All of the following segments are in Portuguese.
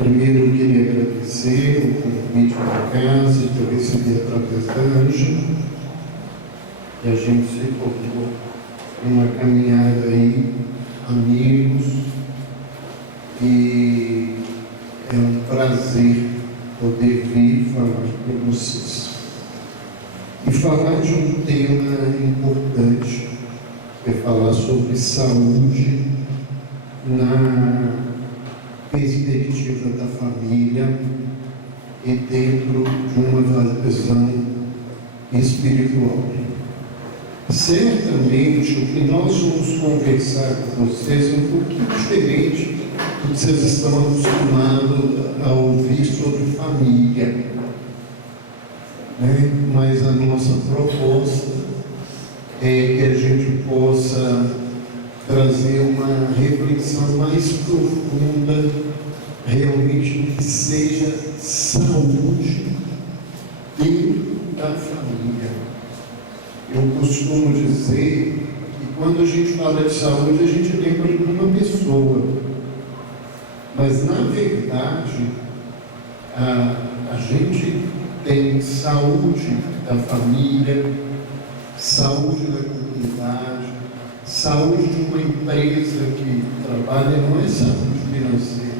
Primeiro, eu queria agradecer o convite da casa que eu recebi através da Ângela, e a gente se tornou uma caminhada aí, amigos, e é um prazer poder vir falar com vocês. E falar de um tema importante, que é falar sobre saúde na perspectiva da família e dentro de uma visão espiritual. Certamente o que nós vamos conversar com vocês é um pouquinho diferente do que vocês estão acostumados a ouvir sobre família, né? Mas a nossa proposta é que a gente possa trazer uma reflexão mais profunda, realmente que seja saúde dentro da família. Eu costumo dizer que quando a gente fala de saúde, a gente lembra de uma pessoa, mas na verdade a gente tem saúde da família, saúde da comunidade, saúde de uma empresa que trabalha, não é saúde financeira,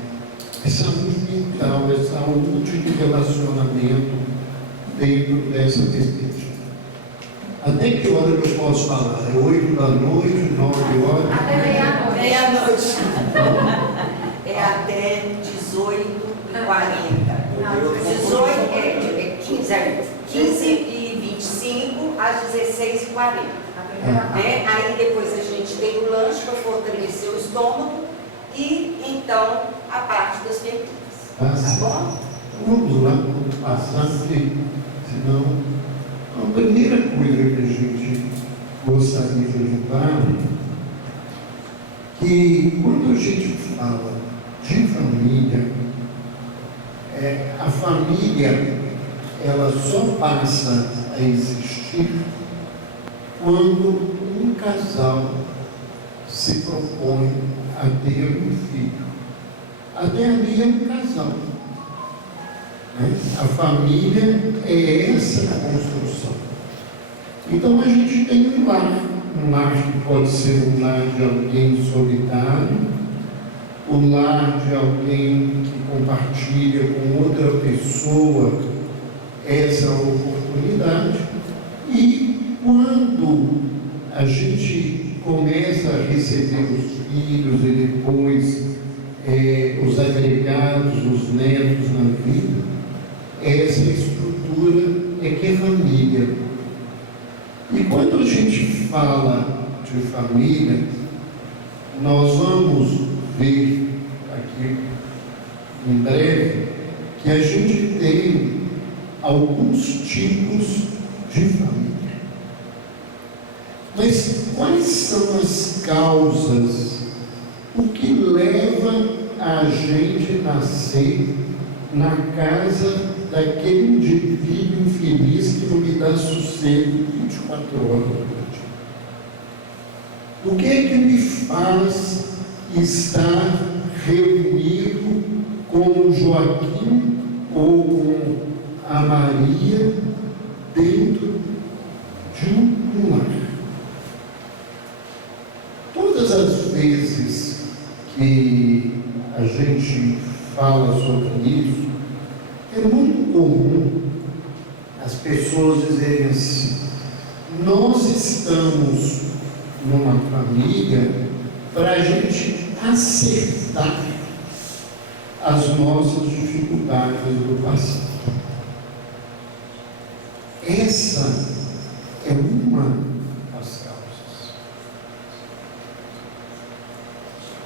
é saúde mental, é saúde de relacionamento dentro dessa perspectiva. Até que hora eu posso falar? É 8 da noite, 9 horas? Até meia-noite. É até 18h40. 15h25 às 16h40. Né? Aí depois a gente tem o lanche para fortalecer o estômago e então a parte das perguntas. Tá bom? Vamos lá, vamos passar, porque senão a primeira coisa que a gente gostaria de ajudar que quando a gente fala de família, a família ela só passa a existir quando um casal se propõe a ter um filho. Até ali é um casal. Né? A família é essa construção. Então a gente tem um lar que pode ser um lar de alguém solitário, o lar de alguém que compartilha com outra pessoa essa oportunidade. E quando a gente começa a receber os filhos e depois os agregados, os netos na vida, essa estrutura é que é família. E quando a gente fala de família, nós vamos ver aqui em breve que a gente tem alguns tipos de família. Mas quais são as causas, o que leva a gente a nascer na casa daquele indivíduo infeliz que não me dá sossego 24 horas por dia? O que é que me faz estar reunido com o Joaquim ou com a Maria dentro de um lar? Todas as vezes que a gente fala sobre isso, é muito comum as pessoas dizerem assim: nós estamos numa família para a gente acertar as nossas dificuldades do passado. Essa é uma das causas.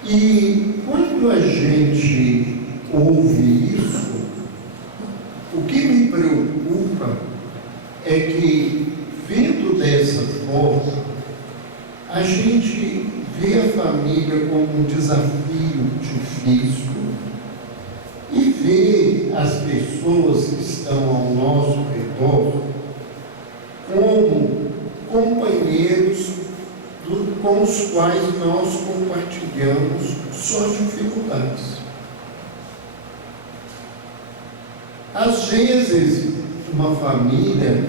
E quando a gente ouve isso, o que me preocupa é que, vendo dessa forma, a gente vê a família como um desafio difícil e vê as pessoas que estão ao nosso redor como companheiros com os quais nós compartilhamos suas dificuldades. Às vezes, uma família,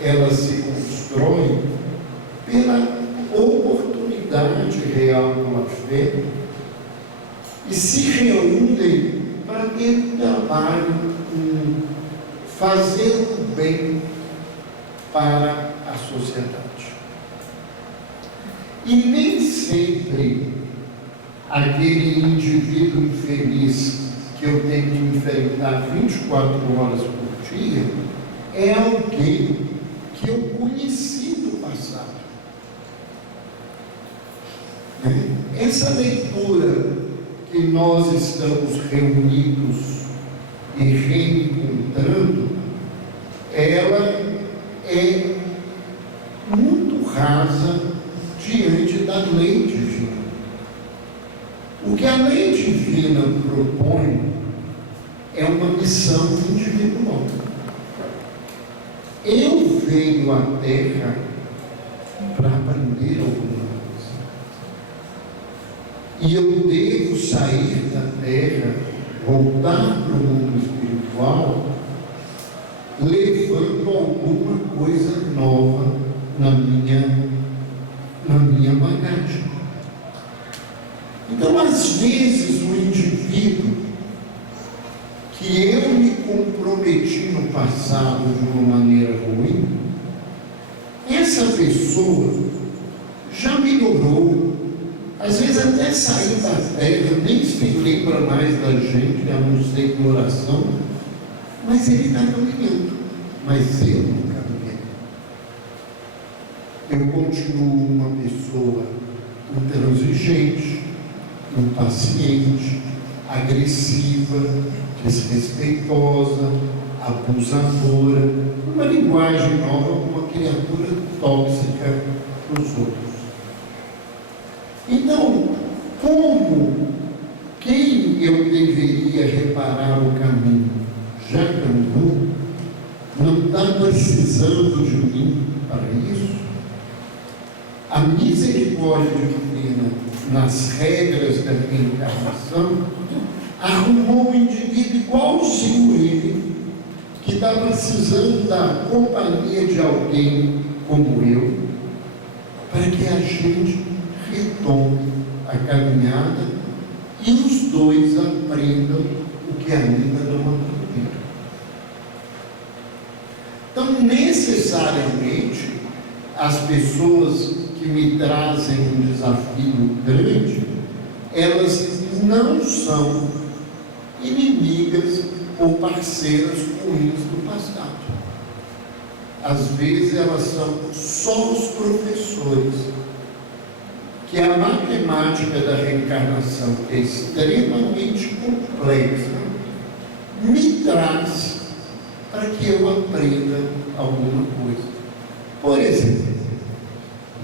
ela se constrói pela oportunidade real do afeto e se reúnem para ter um trabalho, fazer o bem para a sociedade. E nem sempre aquele indivíduo infeliz que eu tenho que enfrentar 24 horas por dia é alguém que eu conheci do passado. Essa leitura que nós estamos reunidos e reencontrando, ela é muito rasa diante da lei divina. O que a lei divina propõe é uma missão individual. Eu venho à Terra para aprender alguma coisa. E eu devo sair da Terra, voltar para o mundo espiritual, levando alguma coisa nova na minha bagagem. Então, às vezes, o indivíduo que eu me comprometi no passado de uma maneira ruim, essa pessoa já melhorou, às vezes até saiu da terra, nem se lembra mais da gente, a não ser em oração, mas ele está caminhando, mas eu não caminhei. Eu continuo uma pessoa intransigente, impaciente, agressiva, desrespeitosa, abusadora, uma linguagem nova, uma criatura tóxica para os outros. Então, como quem eu deveria reparar o caminho já caminhou, não está precisando de mim para isso, a misericórdia divina nas regras da reencarnação arrumou um indivíduo igualzinho ele, que está precisando da companhia de alguém como eu, para que a gente retome a caminhada e os dois aprendam o que ainda não aprenderam. Então, necessariamente, as pessoas que me trazem um desafio grande, elas não são inimigas ou parceiras ruins do passado. Às vezes elas são só os professores, que a matemática da reencarnação, que é extremamente complexa, me traz para que eu aprenda alguma coisa. Por exemplo,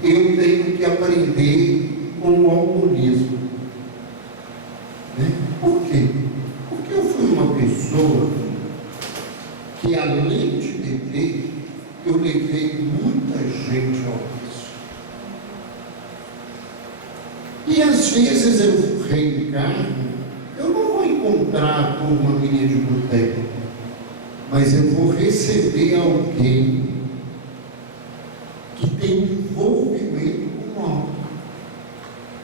eu tenho que aprender com o alcoolismo. Por quê? Porque eu fui uma pessoa que, além de beber, eu levei muita gente ao vício. E às vezes eu reencarno, eu não vou encontrar a turma minha de boteco, mas eu vou receber alguém que tem envolvimento com o mal,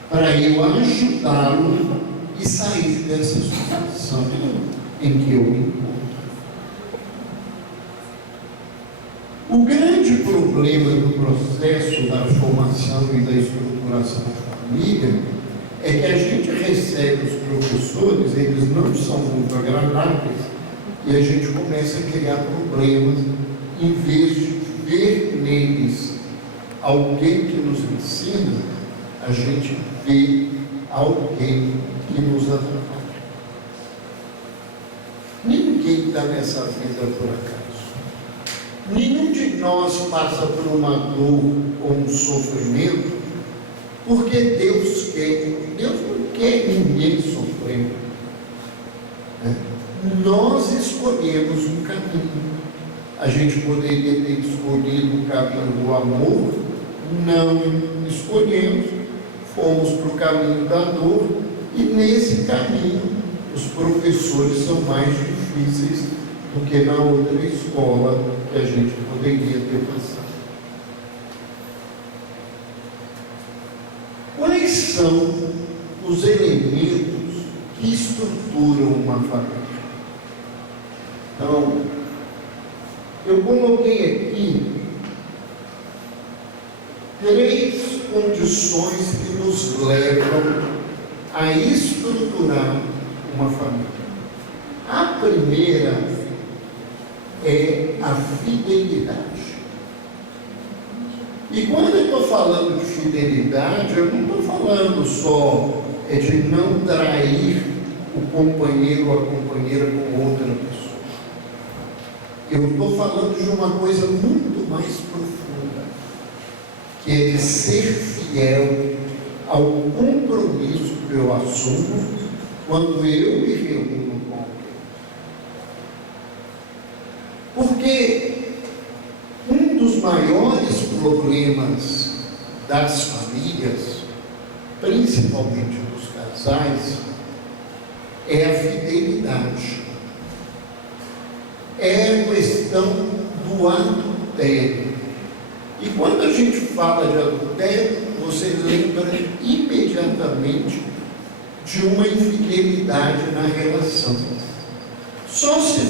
para eu ajudá-lo e sair dessa situação em que eu me encontro. O grande problema do processo da formação e da estruturação da família é que a gente recebe os professores, eles não são muito agradáveis, e a gente começa a criar problemas, em vez de ver neles alguém que nos ensina, a gente vê alguém que nos atrapalha. Ninguém está nessa vida por acaso. Nenhum de nós passa por uma dor ou um sofrimento porque Deus quer. Deus não quer ninguém sofrendo. Nós escolhemos um caminho. A gente poderia ter escolhido o caminho do amor, não escolhemos, fomos para o caminho da dor, e nesse caminho os professores são mais difíceis do que na outra escola que a gente poderia ter passado. Quais são os elementos que estruturam uma família? Então, eu coloquei aqui 3 condições que nos levam a estruturar uma família. A primeira é a fidelidade. E quando eu estou falando de fidelidade, eu não estou falando só de não trair o companheiro ou a companheira com outra pessoa. Eu estou falando de uma coisa muito mais profunda, que é de ser fiel ao compromisso que eu assumo quando eu me reúno com alguém. Porque um dos maiores problemas das famílias, principalmente dos casais, é a fidelidade. É a questão do adultério. E quando a gente fala de adultério, você lembra imediatamente de uma infidelidade na relação. Só se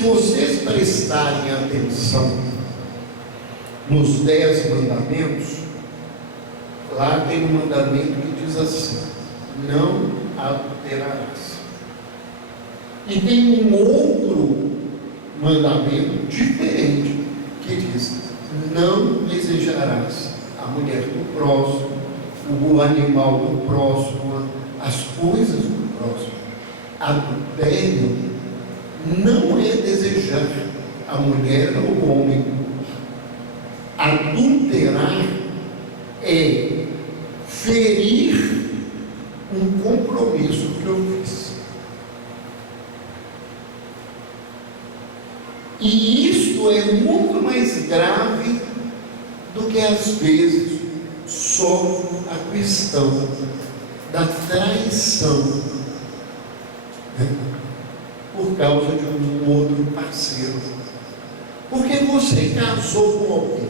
vocês prestarem atenção nos 10 mandamentos, lá tem um mandamento que diz assim: não adulterarás. E tem um outro mandamento diferente que diz: não desejarás a mulher do próximo, o animal do próximo, as coisas do próximo. Adultério não é desejar a mulher ou o homem. Adulterar é ferir um compromisso que eu fiz. E isto é muito mais grave do que às vezes só a questão da traição, né? Por causa de um outro parceiro. Porque você casou com alguém,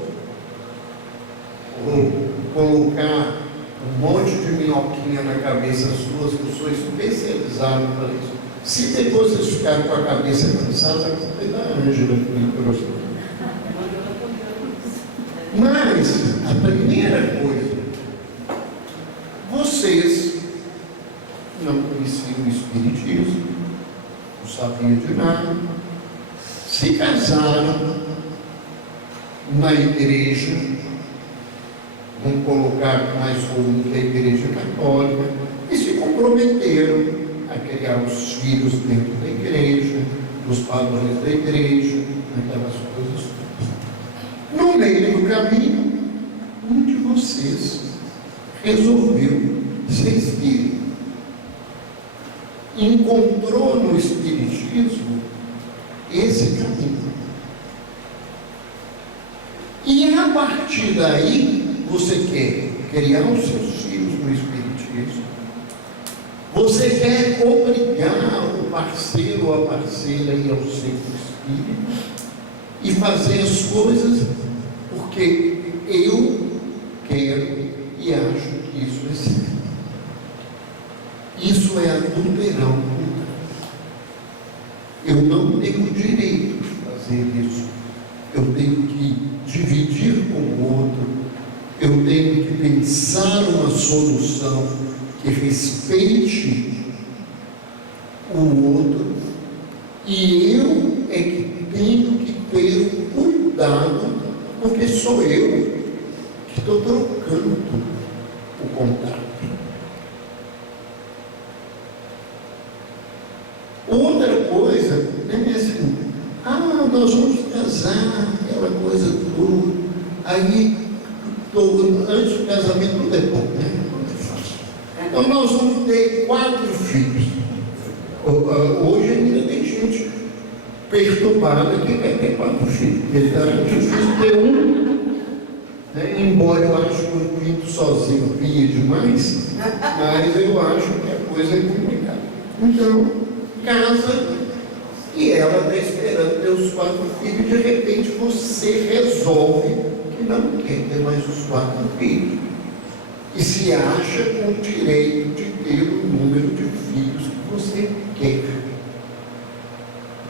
ou colocar um monte de minhoquinha na cabeça sua, eu sou especializado para isso. Se depois vocês ficarem com a cabeça cansada, a culpa é da Ângela que me trouxe. Mas a primeira coisa, vocês não conheciam o Espiritismo, não sabiam de nada, se casaram na igreja, vamos colocar mais comum que a igreja católica, e se comprometeram a criar os filhos dentro da igreja, dos padrões da igreja, aquelas coisas. No meio do caminho, um de vocês resolveu ser espírita. Encontrou no Espiritismo esse caminho. E a partir daí, você quer criar os seus filhos no Espiritismo. Você quer obrigar o parceiro ou a parceira a ir ao centro espírita e fazer as coisas porque eu quero e acho que isso é certo. Isso é adulterar. Eu não tenho o direito de fazer isso. Eu tenho que dividir com o outro. Eu tenho que pensar uma solução que respeite o outro. E eu é que tenho que ter cuidado, porque sou eu que estou trocando o contato. Outra coisa, é assim, nós vamos casar, aquela coisa toda. Aí, antes do casamento tudo é bom, né? Não é fácil. Então nós vamos ter 4 filhos. Hoje ainda tem gente perturbada que quer ter 4 filhos. Ele está difícil ter um. Né? Embora eu acho que um quinto sozinho pia demais, mas eu acho que a coisa é complicada. Então, casa E ela está esperando ter os 4 filhos, e de repente você resolve que não quer ter mais os 4 filhos. E se acha com o direito de ter o número de filhos que você quer.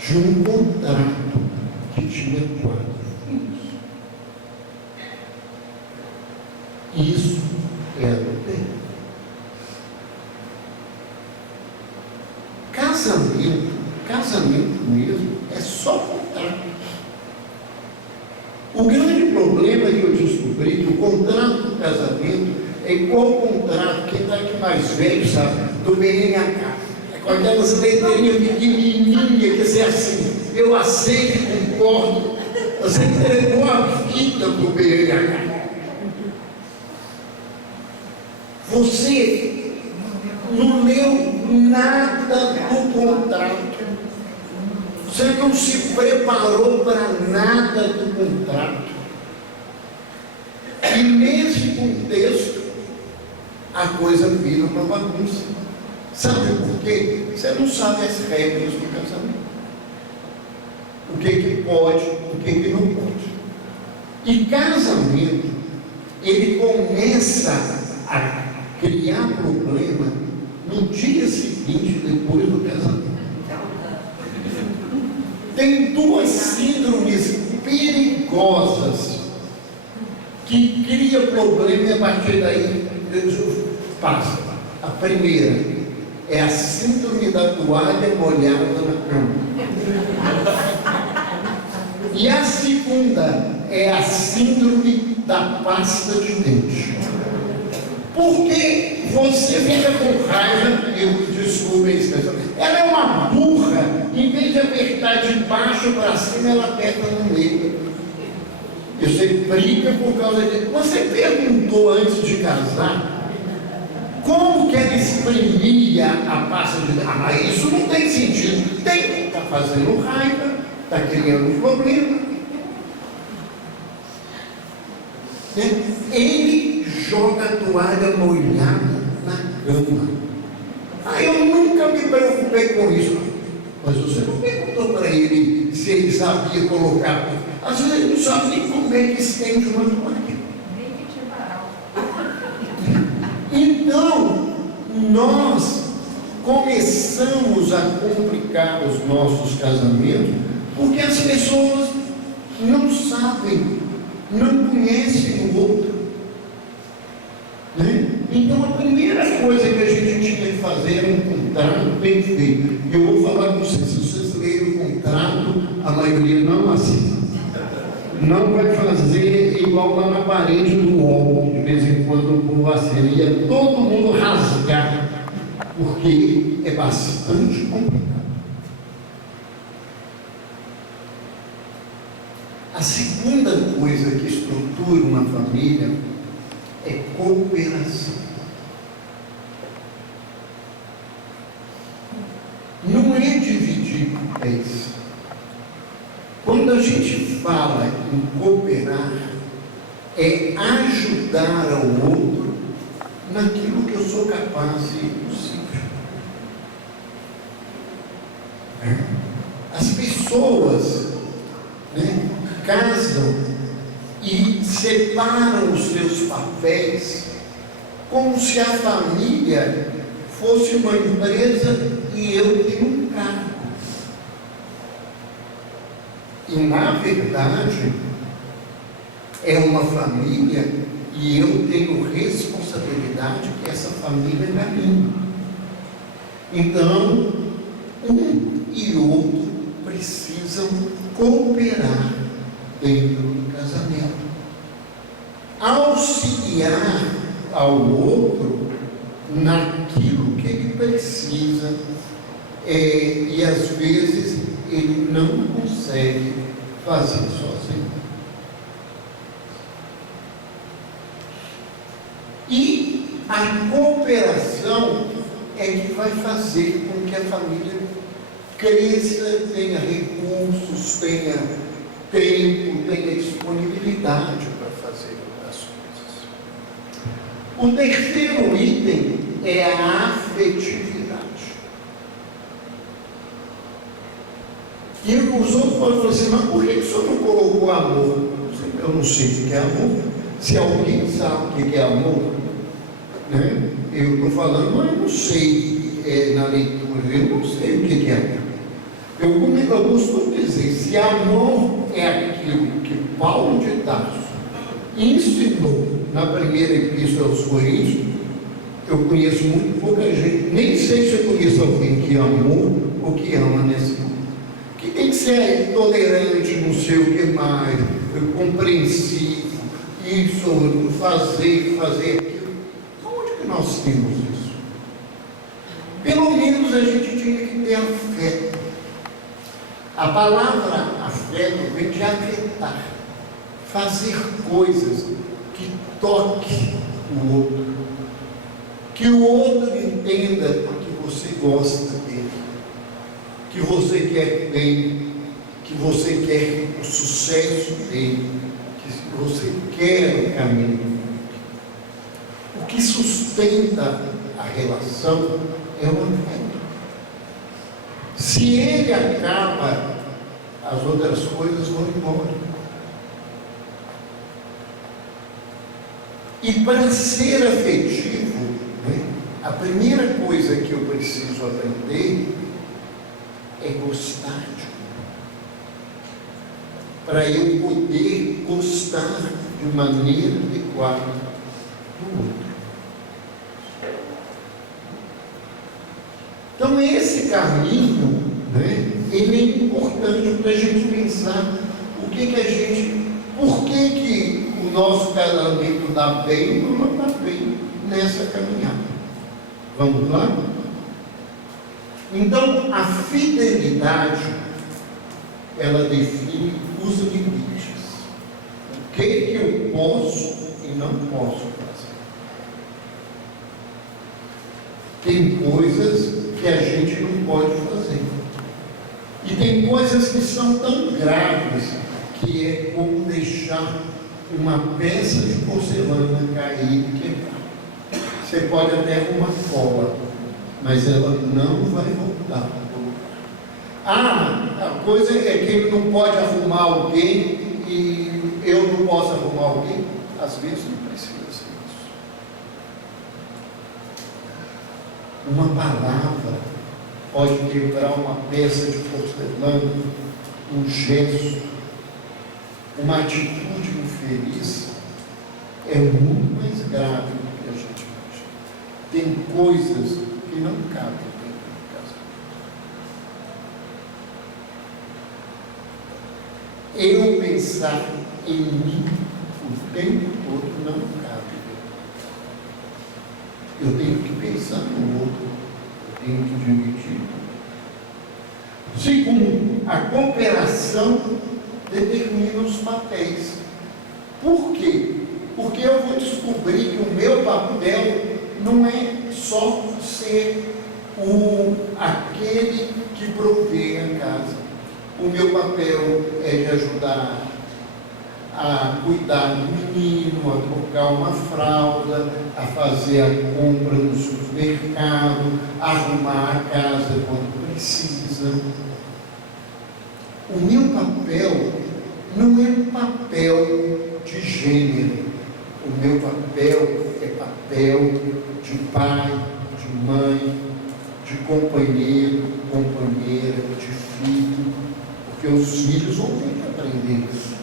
De um contrato que tinha 4 filhos. Isso é adultério. Casamento mesmo é só contrato. O grande problema que eu descobri que o contrato do casamento é igual ao contrato, quem está aqui mais velho sabe, do BNH. É com aquelas letrinhas pequenininhas que você assim, eu aceito e concordo. Você entregou a vida para o BNH. Você não leu nada do contrato. Você não se preparou para nada do contrato. E nesse contexto, a coisa vira uma bagunça. Sabe por quê? Você não sabe as regras do casamento. O que pode, o que não pode. E casamento, ele começa a criar problema no dia seguinte, depois do casamento. Tem 2 síndromes perigosas que criam problema e a partir daí passa. A primeira é a síndrome da toalha molhada na cama. E a segunda é a síndrome da pasta de dente. Porque você fica com raiva, desculpa a expressão, ela é uma burra, em vez de apertar de baixo para cima, ela aperta no meio. E você briga por causa disso. Você perguntou antes de casar, como que ela exprimia a pasta de dente? Ah, mas isso não tem sentido. Tem, está fazendo raiva, está criando um problema. Ele joga a toalha molhada na cama. Eu nunca me preocupei com isso. Mas você não perguntou para ele se ele sabia colocar. Às vezes ele não sabe nem como é que estende uma toalha. Então, nós começamos a complicar os nossos casamentos porque as pessoas não sabem, não conhecem o outro. Então a primeira coisa que a gente tinha que fazer era um contrato bem feito. Eu vou falar com vocês, se vocês lerem o contrato, a maioria não assina. Não vai fazer igual lá na parede do UOL, de vez em quando o povo assina. Ia todo mundo rasgar, porque é bastante complicado. A segunda coisa que estrutura uma família é cooperação. Não é dividir por 10. Quando a gente fala em cooperar, é ajudar ao outro naquilo que eu sou capaz e possível. As pessoas casam e separam os seus papéis como se a família fosse uma empresa e eu tenho um cargo. E na verdade é uma família e eu tenho responsabilidade que essa família é minha. Então, um e outro precisam cooperar dentro do casamento, auxiliar ao outro naquilo que ele precisa, e às vezes ele não consegue fazer sozinho. E a cooperação é que vai fazer com que a família cresça, tenha recursos, tenha tempo, tenha disponibilidade para fazer as coisas. O terceiro item é a afetividade. E os outros falam assim, mas por que o senhor não colocou amor? Eu não sei o que é amor. Se alguém sabe o que é amor, né? Eu estou falando, mas eu não sei na leitura, eu não sei o que é amor. Eu costumo dizer, se amor é aquilo que Paulo de Tarso ensinou na primeira epístola aos Coríntios, eu conheço muito pouca gente, nem sei se eu conheço alguém que amou ou que ama nesse mundo. Que tem que ser tolerante, não sei o que mais, compreensivo, isso, fazer aquilo. Onde que nós temos isso? Pelo menos a gente tinha que ter afeto. A palavra afeto vem de afetar, fazer coisas que toquem o outro, que o outro entenda que você gosta dele, que você quer bem, que você quer o sucesso dele, que você quer o caminho dele. O que sustenta a relação é o afeto. Se ele acaba, as outras coisas vão embora. E para ser afetivo, né, a primeira coisa que eu preciso aprender é gostar de um. Para eu poder gostar de maneira adequada do outro. Então esse caminho, né, ele é importante para a gente pensar por que o nosso casamento dá bem ou não dá bem nessa caminhada. Vamos lá? Então a fidelidade, ela define os limites. O que eu posso e não posso fazer. Tem coisas que a gente não pode fazer. E tem coisas que são tão graves que é como deixar uma peça de porcelana cair e quebrar. Você pode até arrumar cola, mas ela não vai voltar para o lugar. A coisa é que ele não pode arrumar alguém e eu não posso arrumar alguém. Às vezes não precisa ser isso. Uma palavra pode quebrar uma peça de porcelana, um gesto, uma atitude infeliz, é muito mais grave do que a gente acha. Tem coisas que não cabem dentro do casamento. Eu pensar em mim o tempo todo não cabe dentro. Eu tenho que pensar no outro, eu tenho que dividir. Segundo, a cooperação determina os papéis. Por quê? Porque eu vou descobrir que o meu papel não é só ser aquele que provê a casa. O meu papel é de ajudar a cuidar do menino, a trocar uma fralda, a fazer a compra no supermercado, a arrumar a casa quando precisa. O meu papel não é um papel de gênero. O meu papel é papel de pai, de mãe, de companheiro, companheira, de filho, porque os filhos vão ter que aprender isso.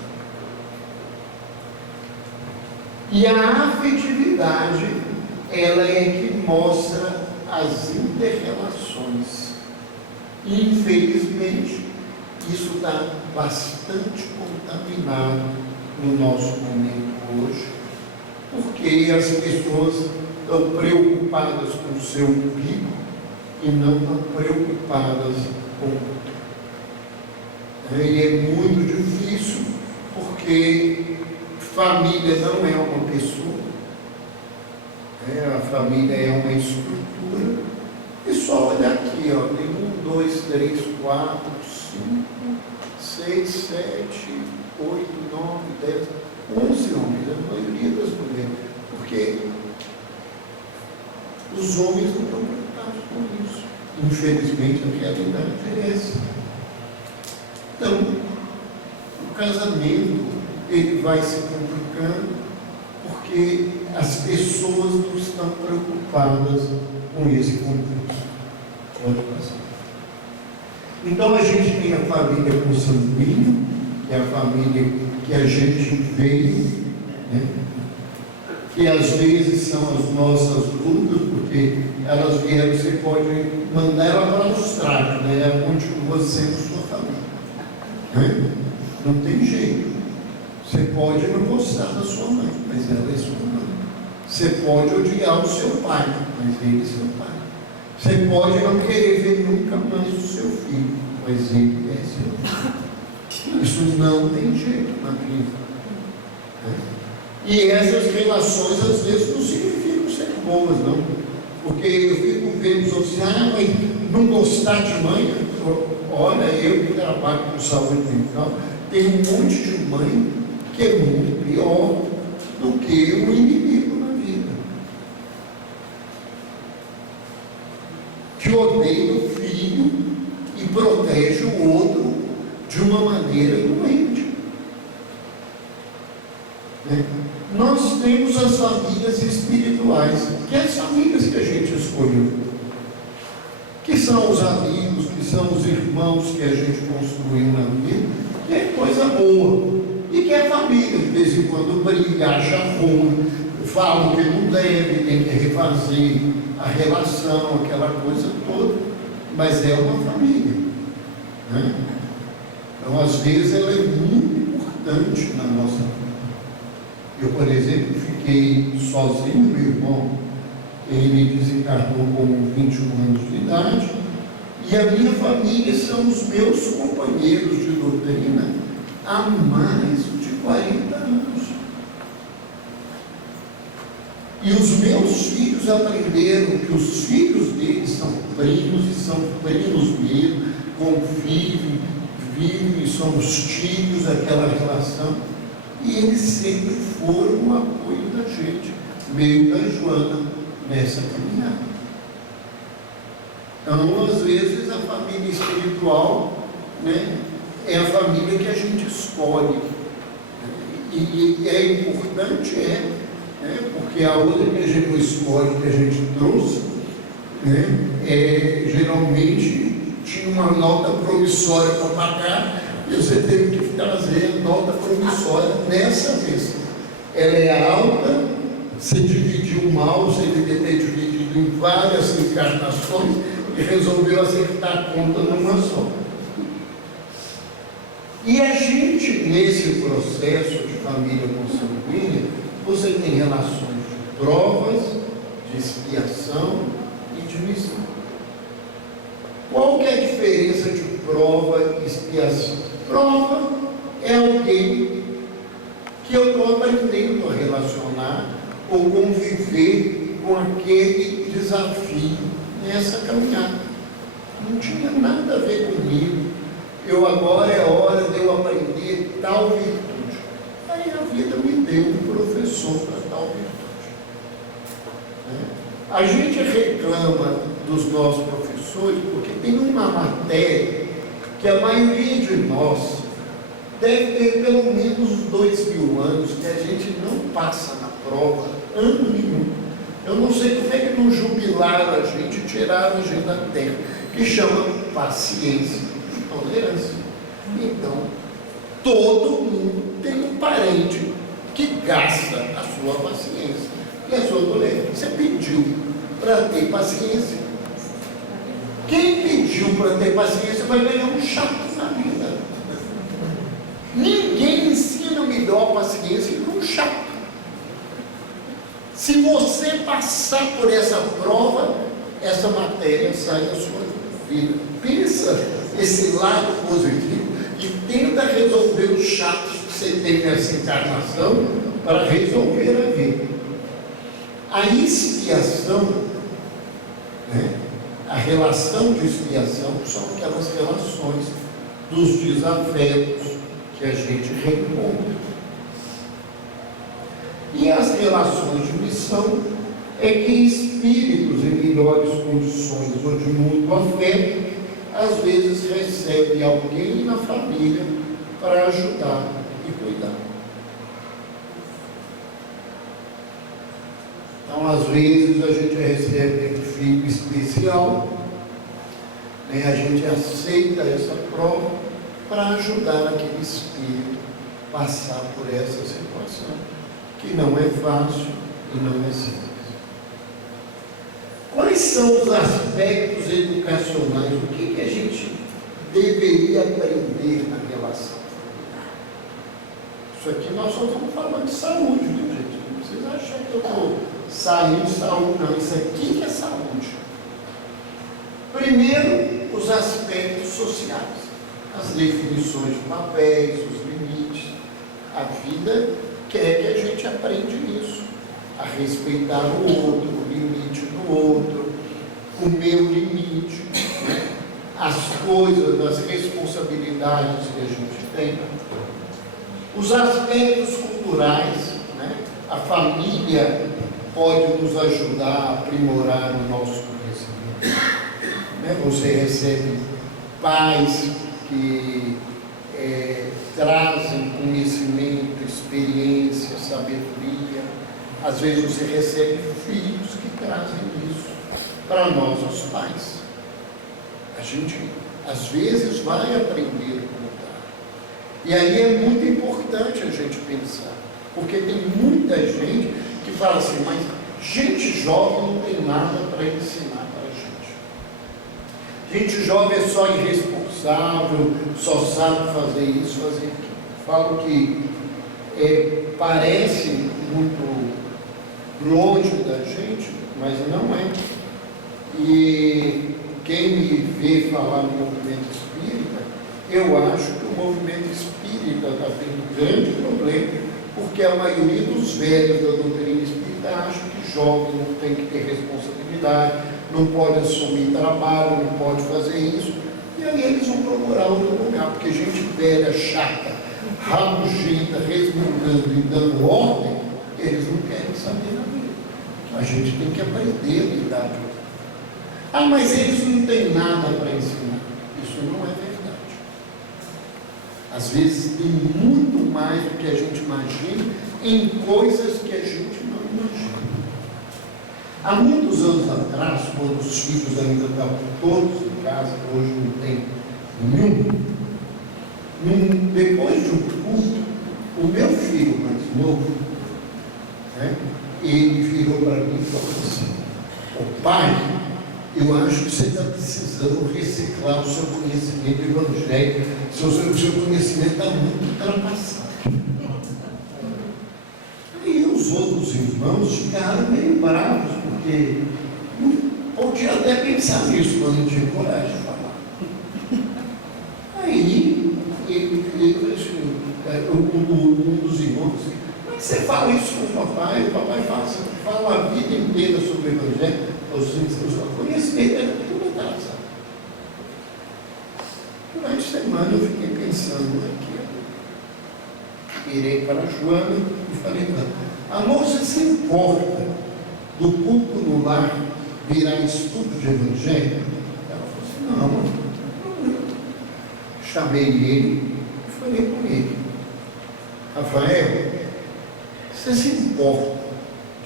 E a afetividade, ela é que mostra as inter-relações. E, infelizmente, isso está bastante contaminado no nosso momento hoje, porque as pessoas estão preocupadas com o seu umbigo e não estão preocupadas com o outro. E é muito difícil, porque família não é uma pessoa, a família é uma estrutura, e só olha aqui, ó, tem 1, 2, 3, 4, 5, 6, 7, 8, 9, 10, 11 homens, a maioria das mulheres, porque os homens não estão preocupados com isso. Infelizmente, a realidade é essa. casamento ele vai se complicando porque as pessoas não estão preocupadas com esse contexto. Pode passar. Então a gente tem a família consanguínea, que é a família que a gente veio, né? Que às vezes são as nossas lutas, porque elas vieram, você pode mandar ela para os tratos, né? Ela continua sendo sua família, né? Não tem jeito. Você pode não gostar da sua mãe, mas ela é sua mãe. Você pode odiar o seu pai, mas ele é seu pai. Você pode não querer ver nunca mais o seu filho, mas ele é seu filho. Isso não tem jeito na vida. E essas relações às vezes não significam ser boas, não. Porque eu fico vendo assim, mas não gostar de mãe. Olha, eu que trabalho com saúde mental, tem um monte de mãe que é muito pior do que o inimigo na vida. Que odeia o filho e protege o outro de uma maneira doente. Nós temos as famílias espirituais, que é as famílias que a gente escolheu, que são os amigos, que são os irmãos que a gente construiu na vida, que é coisa boa, e que é família, de vez em quando briga, acha ruim, falam que não deve, tem que refazer a relação, aquela coisa toda, mas é uma família, né? Então às vezes ela é muito importante na nossa vida. Eu, por exemplo, fiquei sozinho, meu irmão, ele desencarnou com 21 anos de idade, e a minha família são os meus companheiros de doutrina há mais de 40 anos. E os meus filhos aprenderam que os filhos deles são primos, e são primos mesmo, convivem, vivem e somos tios, aquela relação. E eles sempre foram o apoio da gente, meio da Joana, nessa caminhada. Então, às vezes, a família espiritual, né, é a família que a gente escolhe. E é importante, né, porque a outra que a gente não escolhe, que a gente trouxe, né, geralmente tinha uma nota promissória para pagar, e você teve que trazer a nota promissória nessa vez. Ela é alta, você dividiu mal, você deveria ter dividido em várias encarnações e resolveu acertar a conta numa só. E a gente, nesse processo de família consanguínea, você tem relações de provas, de expiação e de missão. Qual que é a diferença de prova e expiação? Prova é alguém que eu estou aprendendo a relacionar ou conviver com aquele desafio nessa caminhada. Não tinha nada a ver comigo. Agora é hora de eu aprender tal virtude. Aí a vida me deu um professor para tal virtude. A gente reclama dos nossos professores porque tem uma matéria que a maioria de nós deve ter pelo menos 2000 anos que a gente não passa na prova, ano nenhum. Eu não sei como é que não jubilaram a gente, tiraram a gente da terra, que chama paciência e tolerância. Então, todo mundo tem um parente que gasta a sua paciência e a sua tolerância. Você pediu para ter paciência. Quem pediu para ter paciência vai ganhar um chato na vida. Ninguém ensina melhor paciência que um chato. Se você passar por essa prova, essa matéria sai da sua vida. Pensa esse lado positivo e tenta resolver os chatos que você tem nessa encarnação para resolver a vida. A expiação, né? A relação de expiação são aquelas relações dos desafetos que a gente reencontra. E as relações de missão é que espíritos em melhores condições ou de mútuo afeto, às vezes recebem alguém na família para ajudar e cuidar. Então, às vezes, a gente recebe um filho especial, né? A gente aceita essa prova para ajudar aquele espírito a passar por essa situação, que não é fácil e não é simples. Quais são os aspectos educacionais? O que a gente deveria aprender na relação familiar? Isso aqui nós só estamos falando de saúde, viu, gente? Não precisa achar que eu estou saindo de saúde, não. Isso aqui que é saúde. Primeiro, os aspectos sociais. As definições de papéis, os limites. A vida quer que a gente aprenda isso. A respeitar o outro, o limite do outro, o meu limite, né? As coisas, as responsabilidades que a gente tem. Os aspectos culturais, né? A família pode nos ajudar a aprimorar o nosso conhecimento. Né? Você recebe pais que trazem conhecimento, experiência, sabedoria. Às vezes você recebe filhos que trazem isso para nós, os pais. A gente, às vezes, vai aprender a mudar. E aí é muito importante a gente pensar, porque tem muita gente que fala assim, mas gente jovem não tem nada para ensinar para a gente. Gente jovem é só irresponsável, só sabe fazer isso, fazer aquilo. Falo que parece muito longe da gente, mas não é. E quem me vê falar no movimento espírita, eu acho que o movimento espírita está tendo um grande problema, porque a maioria dos velhos da doutrina espírita acha que jovem não tem que ter responsabilidade, não pode assumir trabalho, não pode fazer isso, e aí eles vão procurar outro lugar, porque gente velha, chata, rabugenta, resmungando e dando ordem, eles não querem saber nada. A gente tem que aprender a lidar com isso. Ah, mas eles não têm nada para ensinar. Isso não é verdade. Às vezes tem muito mais do que a gente imagina em coisas que a gente não imagina. Há muitos anos atrás, quando os filhos ainda estavam todos em casa, hoje não tem nenhum, depois de um culto, o meu filho mais novo, né, ele virou para mim e falou assim: "Ô pai, eu acho que você está precisando reciclar o seu conhecimento evangélico, o seu conhecimento está muito ultrapassado." E os outros irmãos ficaram meio bravos, porque podia até pensar nisso, mas não tinha coragem de falar. Aí, um dos irmãos disse: "Como é que você fala isso com o papai? O papai fala a vida inteira sobre o evangelho, o conhecimento é tudo atrasado." Durante a semana eu fiquei pensando naquilo. Virei para a Joana e falei: "Amor, você se importa do culto no lar virar estudo de evangelho?" Ela falou assim: "Não." Chamei ele e falei com ele: "Rafael, você se importa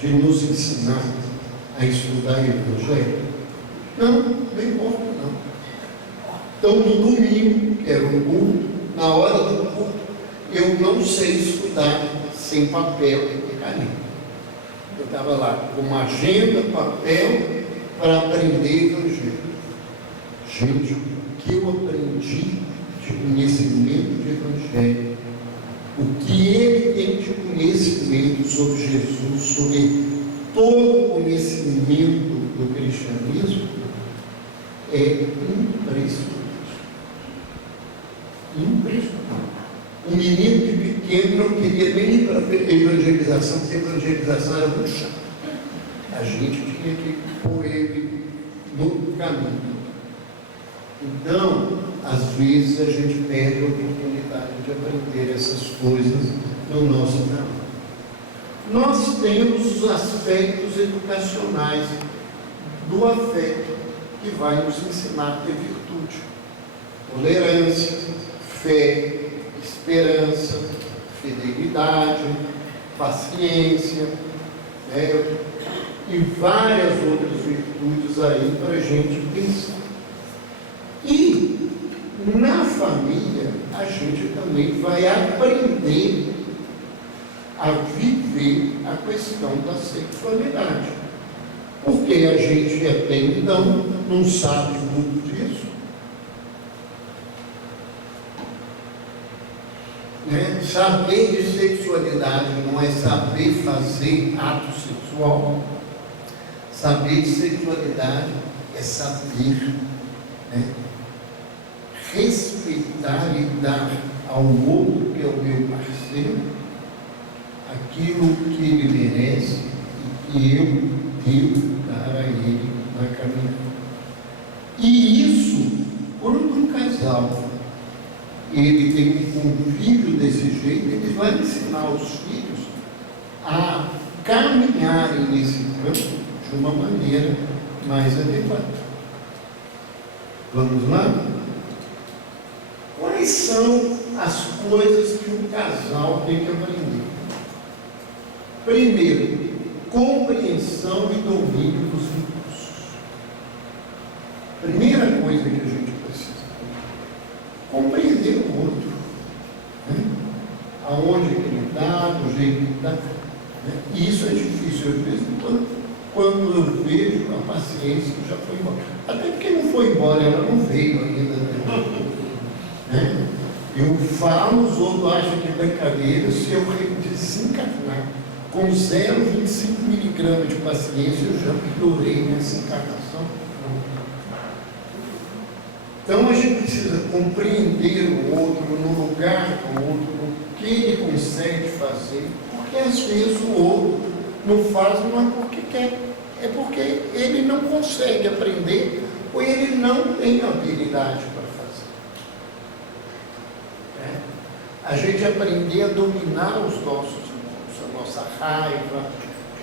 de nos ensinar a estudar o evangelho?" "Não, não importa não." Então, no domingo, que era um culto, na hora do culto, eu não sei estudar sem papel e caneta. Eu estava lá com uma agenda, papel, para aprender evangelho. Gente, o que eu aprendi de conhecimento de evangelho, o que ele tem de conhecimento sobre Jesus, sobre todo o conhecimento do cristianismo, é impressionante. Impressionante. Um menino de pequeno não queria nem ir para a evangelização, porque a evangelização era muito chata. A gente tinha que pôr ele no caminho. Então, às vezes a gente perde a oportunidade de aprender essas coisas no nosso trabalho. Nós temos os aspectos educacionais do afeto, que vai nos ensinar a ter virtude, tolerância, fé, esperança. esperança, fidelidade, paciência, né? E várias outras virtudes aí para a gente pensar. E na família a gente também vai aprender a viver a questão da sexualidade. Porque a gente até então não sabe muito disso. Né? Saber de sexualidade não é saber fazer ato sexual. Saber de sexualidade é saber, né, respeitar e dar ao outro, que é o meu parceiro, aquilo que ele merece e que eu devo dar a ele na caminhada. E isso, quando um casal ele tem um convívio desse jeito, ele vai ensinar os filhos a caminharem nesse campo de uma maneira mais adequada. Vamos lá? Quais são as coisas que um casal tem que aprender? Primeiro, compreensão e domínio dos impulsos. Primeira coisa que a gente precisa compreender o outro, né? Aonde ele está, do jeito que ele está. Né? E isso é difícil, às vezes, quando eu vejo a paciência já foi embora. Até porque não foi embora, ela não veio ainda. Né? Eu falo, os outros acham que é brincadeira. Se eu desencarnar com 0,25 miligramas de paciência, eu já melhorei nessa encarnação. Então a gente precisa compreender o outro, no lugar do outro, o que ele consegue fazer, porque às vezes o outro não faz, não é porque quer, é porque ele não consegue aprender ou ele não tem habilidade para fazer. A gente aprender a dominar os nossos impulsos, a nossa raiva,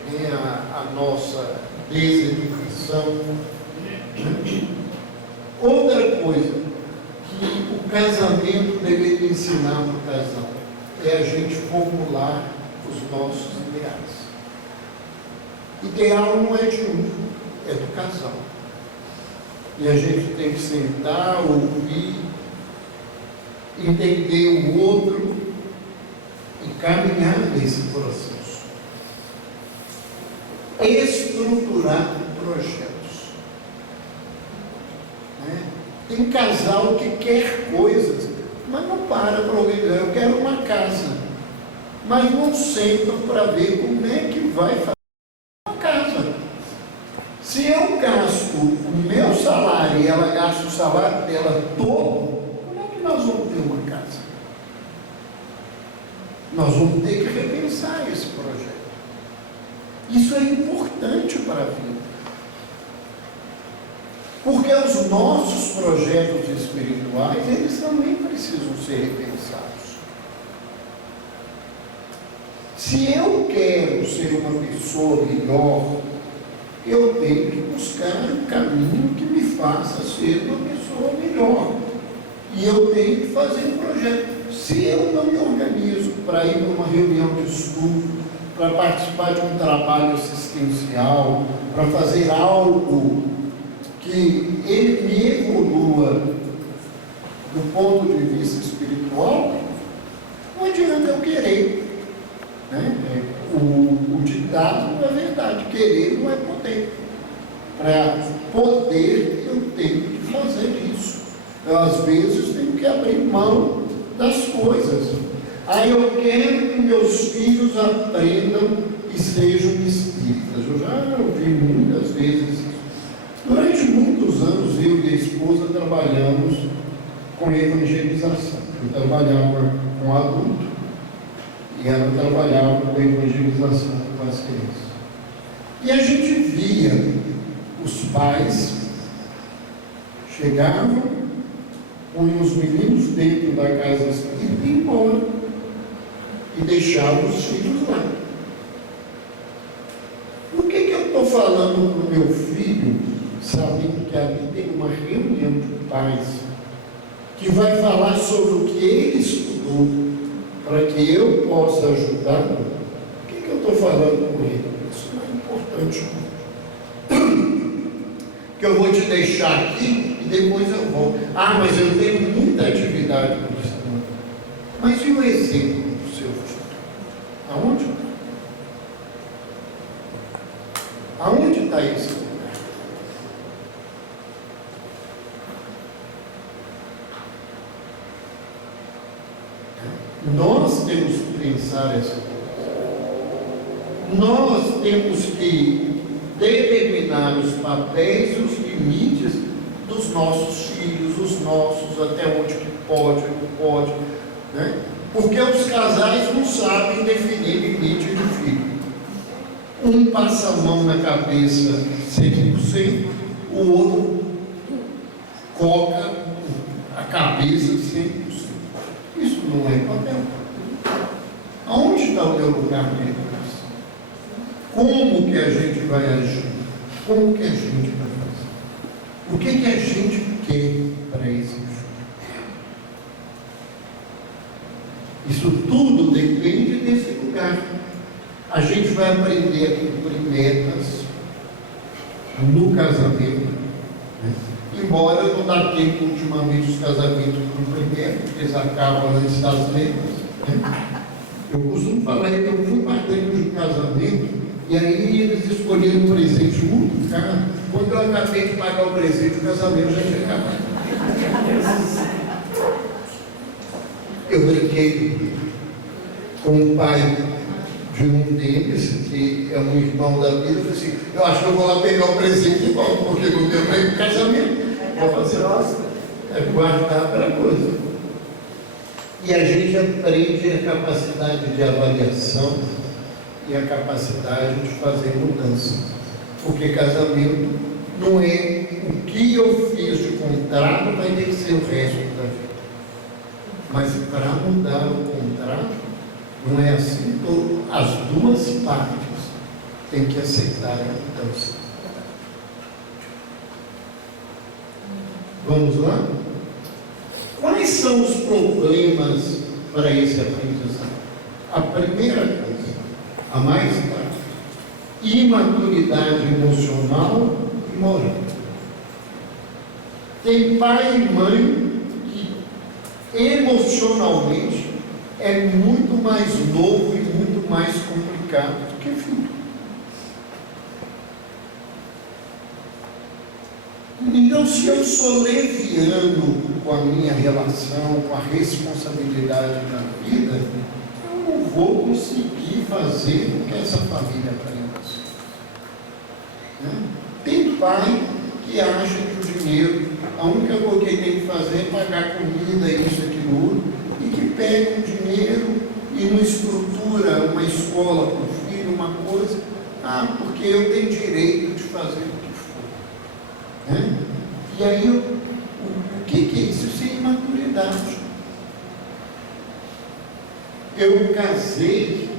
né, a nossa deseducação. Outra coisa que o casamento deveria ensinar para o casal é a gente formular os nossos ideais. Ideal não é de um, é do casal. E a gente tem que sentar, ouvir, entender o outro e caminhar nesse processo. Estruturar projetos. Né? Tem casal que quer coisas, mas não para organizar. Eu quero uma casa, mas não sentam para ver como é que vai fazer uma casa. Se eu gasto o meu salário e ela gasta o salário dela todo, como é que nós vamos ter uma casa? Nós vamos ter que repensar esse projeto. Isso é importante para a vida. Porque os nossos projetos espirituais, eles também precisam ser repensados. Se eu quero ser uma pessoa melhor, eu tenho que buscar um caminho que me faça ser uma pessoa melhor. E eu tenho que fazer um projeto. Se eu não me organizo para ir para uma reunião de estudo, para participar de um trabalho assistencial, para fazer algo que ele me evolua do ponto de vista espiritual, não adianta eu querer. Né? O ditado não é verdade, querer não é poder. Para poder, eu tenho que fazer isso. Eu, às vezes, tenho que abrir mão das coisas. Aí eu quero que meus filhos aprendam e sejam espíritas. Eu já ouvi muitas vezes isso. Durante muitos anos, eu e a esposa trabalhamos com evangelização. Eu trabalhava com adulto e ela trabalhava com evangelização com as crianças. E a gente via os pais chegavam, punham os meninos dentro da casa espírita e iam embora. E deixavam os filhos lá. Por que eu estou falando para o meu filho, sabendo que ali tem uma reunião de pais, que vai falar sobre o que ele estudou, para que eu possa ajudar, o que eu estou falando com ele? Isso não é importante. Que eu vou te deixar aqui e depois eu volto. Ah, mas eu tenho muita atividade cristã. Mas e o exemplo do seu filho? Aonde está? Aonde está esse lugar? Nós temos que pensar essa coisa. Nós temos que determinar os papéis e os limites dos nossos filhos, os nossos, até onde que pode, não pode, né? Porque os casais não sabem definir limite de filho. Um passa a mão na cabeça 100%, o outro coca a cabeça 100%. Isso não é papel. Aonde está o meu lugar na educação? Como que a gente vai agir? Como que a gente vai fazer? O que a gente quer para esse filho? Isso tudo depende desse lugar. A gente vai aprender a cumprir metas no casamento, né? Embora não dá tempo ultimamente os casamentos cumprem metas, porque eles acabam antes das metas, né? Eu costumo falar que eu fui padrinho de um casamento e aí eles escolheram um presente muito caro. Quando eu acabei de pagar o presente, o casamento já tinha acabado. Eu brinquei com o pai de um deles, que é um irmão da vida, eu falei assim, eu acho que eu vou lá pegar o presente igual, porque não deu para ir para o casamento. Vou fazer é guardar para coisa. E a gente aprende a capacidade de avaliação e a capacidade de fazer mudança. Porque casamento não é o que eu fiz de contrato, vai ter que ser o resto da vida. Mas para mudar o contrato, não é assim, as duas partes têm que aceitar a mudança. Vamos lá? Quais são os problemas para esse aprendizado? A primeira coisa, a mais clara, imaturidade emocional e moral. Tem pai e mãe que emocionalmente é muito mais novo e muito mais complicado do que filho. Então, se eu sou leviano com a minha relação, com a responsabilidade na vida, eu não vou conseguir fazer o que essa família aprenda. Né? Tem pai que acha que o dinheiro, a única coisa que ele tem que fazer é pagar comida, isso, aquilo, outro, e que pega o dinheiro e não estrutura uma escola para o filho, uma coisa, porque eu tenho direito de fazer o que for. Né? E aí, o que é isso? Isso é imaturidade. Eu casei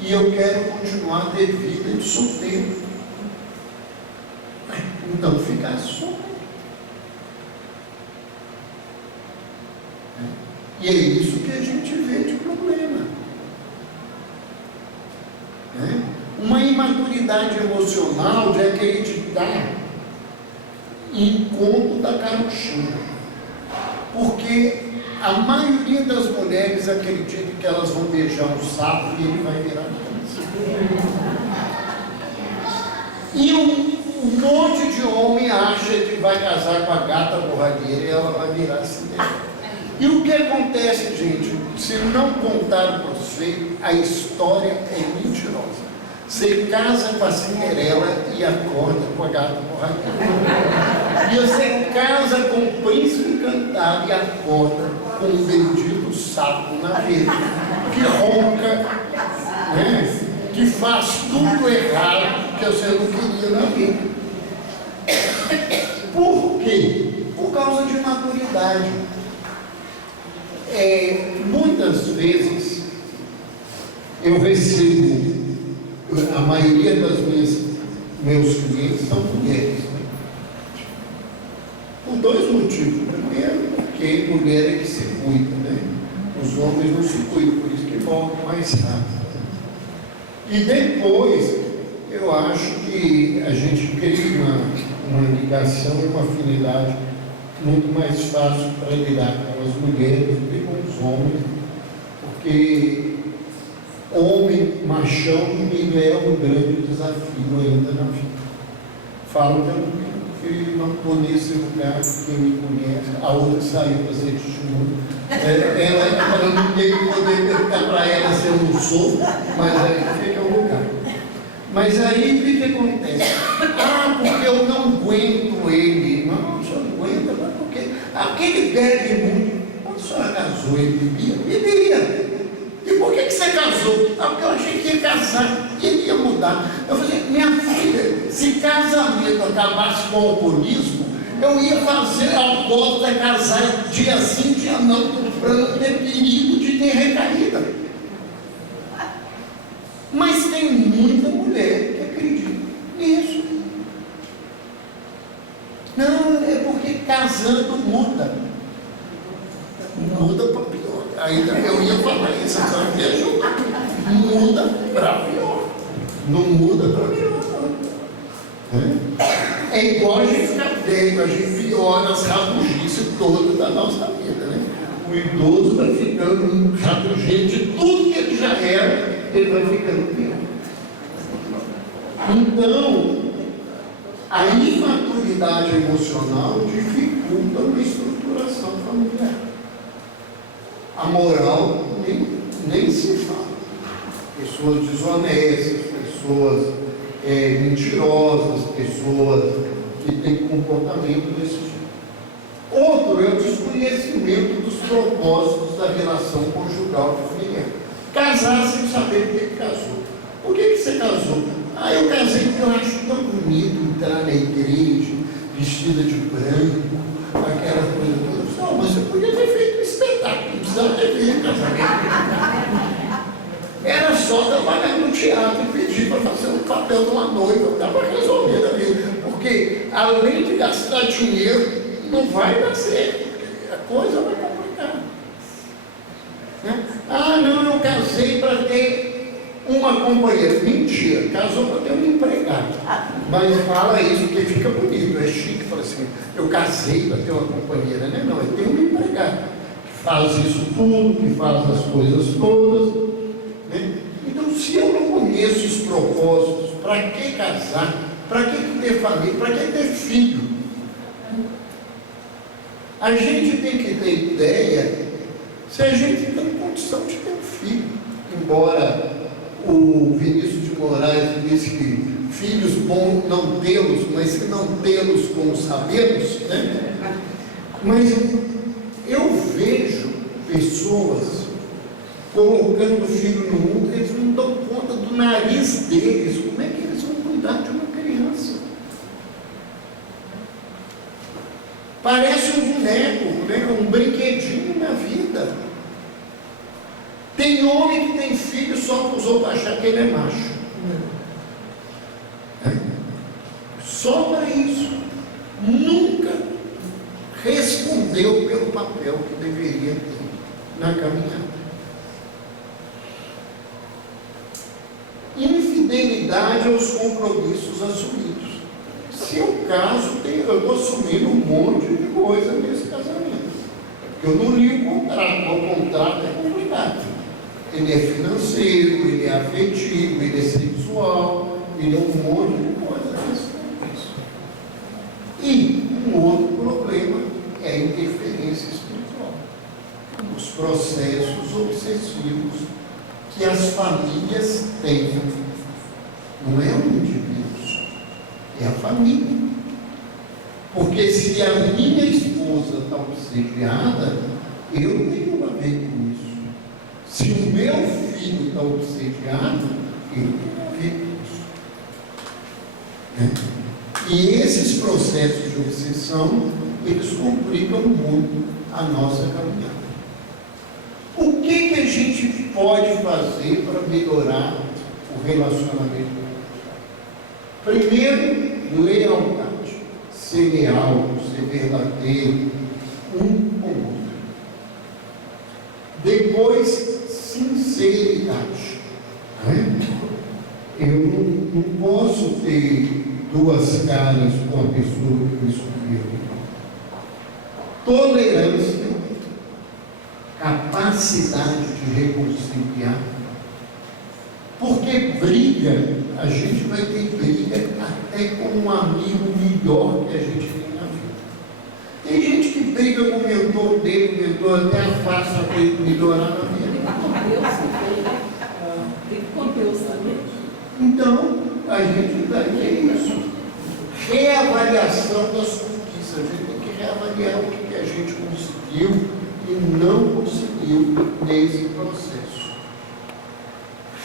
e eu quero continuar a ter vida de solteiro. Então, ficar solteiro. E é isso que a gente vê de problema. Né? Uma imaturidade emocional de acreditar em conto da carochinha. Porque a maioria das mulheres acredita que elas vão beijar um sapo e ele vai virar criança. E um monte de homem acha que vai casar com a gata borralheira e ela vai virar assim dela. E o que acontece, gente? Se não contar para você, a história é mentirosa. Você casa com a Cinderela e acorda com a gata borralheira. E você casa com o príncipe encantado e acorda com o bendito sapo na vida, que ronca, né? Que faz tudo errado que você não queria na vida. Por quê? Por causa de maturidade. Muitas vezes eu recebo, a maioria das meus clientes são mulheres, né? Por dois motivos. Primeiro, porque mulher é que se cuida, né? Os homens não se cuidam, por isso que morrem mais rápido. E depois, eu acho que a gente cria uma ligação e uma afinidade muito mais fácil para lidar com as mulheres do que com os homens, porque homem machão, ele é um grande desafio ainda na vida. Falo que não estou nesse lugar, quem me conhece, a outra saiu para ser testemunha. Ela não tem poder perguntar para ela se eu não sou, mas aí fica o lugar. Mas aí o que acontece? Porque eu não aguento ele. Não, o senhor não aguenta, mas por quê? Aquele bebe muito. Quando a senhora casou, ele bebia? Bebia. E por que você casou? Porque eu achei que ia casar, ele ia mudar. Eu falei, minha filha, se casamento acabasse com o alcoolismo, eu ia fazer alcoólatra casar dia sim, dia não, para não ter perigo de ter recaída. Mas tem muita mulher que acredita nisso. Não, é porque casando muda. Muda para pior. Ainda eu ia falar isso, a senhora me ajuda. Muda para pior. Não muda para melhor, não. É igual a gente ficar velho, a gente piora as rabugices todas da nossa vida, né? O idoso vai ficando um rabugento de tudo que ele já era, ele vai ficando pior. Então, a imaturidade emocional dificulta uma estruturação familiar. A moral nem se fala. Pessoas desonestas, pessoas mentirosas, pessoas que têm comportamento desse tipo. Outro é o desconhecimento dos propósitos da relação conjugal e familiar. Casar sem saber por que casou. Por que você casou? Eu casei porque eu acho tão bonito entrar na igreja, vestida de branco, aquela coisa toda. Não, mas você podia ter feito um espetáculo, não precisava ter feito casamento. Era só trabalhar no teatro e pedir para fazer um papel de uma noiva, estava resolvida a vida. Porque, além de gastar dinheiro, não vai dar certo, a coisa vai complicar. Né? Não, eu casei para ter uma companheira. Mentira, casou para ter um empregado. Mas fala isso porque fica bonito, é chique. Fala assim, eu casei para ter uma companheira, né? Não, é ter um empregado que faz isso tudo, que faz as coisas todas. Né? Então, se eu não conheço os propósitos, para que casar? Para que ter família? Para que ter filho? A gente tem que ter ideia se a gente tem condição de ter um filho. Embora o Vinícius de Moraes disse que filhos bons não tê-los, mas se não tê-los como sabemos, né? Mas eu vejo pessoas colocando o filho no mundo, eles não dão conta do nariz deles. Como é que eles vão cuidar de uma criança? Parece um boneco, né? Um brinquedinho na vida. Tem homem que tem filho só para os outros achar que ele é macho. Só para isso. Nunca respondeu pelo papel que deveria ter na caminhada. Infidelidade aos compromissos assumidos. Se eu caso, eu estou assumindo um monte de coisa nesse casamento. Eu não li o contrato, o contrato é complicado. Ele é financeiro, ele é afetivo, ele é sexual, ele é um monte de coisa nesse compromisso. E um outro problema é a interferência espiritual. Os processos obsessivos que as famílias têm. Não é um indivíduo, é a família. Porque se a minha esposa está obsediada, eu tenho a ver com isso. Se o meu filho está obsediado, eu tenho a ver com isso. Né? E esses processos de obsessão, eles complicam muito a nossa caminhada. O que a gente pode fazer para melhorar o relacionamento? Primeiro, lealdade. Ser leal, ser verdadeiro, um com o outro. Depois, sinceridade. Né? Eu não posso ter duas caras com a pessoa que me escolheu. Tolerância, capacidade de reconciliar. Porque briga, a gente vai ter briga até com um amigo melhor que a gente tem na vida. Tem gente que briga com o mentor dele, o mentor até afasta para ele melhorar na vida. Com Deus também. Então, a gente vai ter isso. Reavaliação das conquistas. A gente tem que reavaliar o que a gente conseguiu e não conseguiu nesse processo.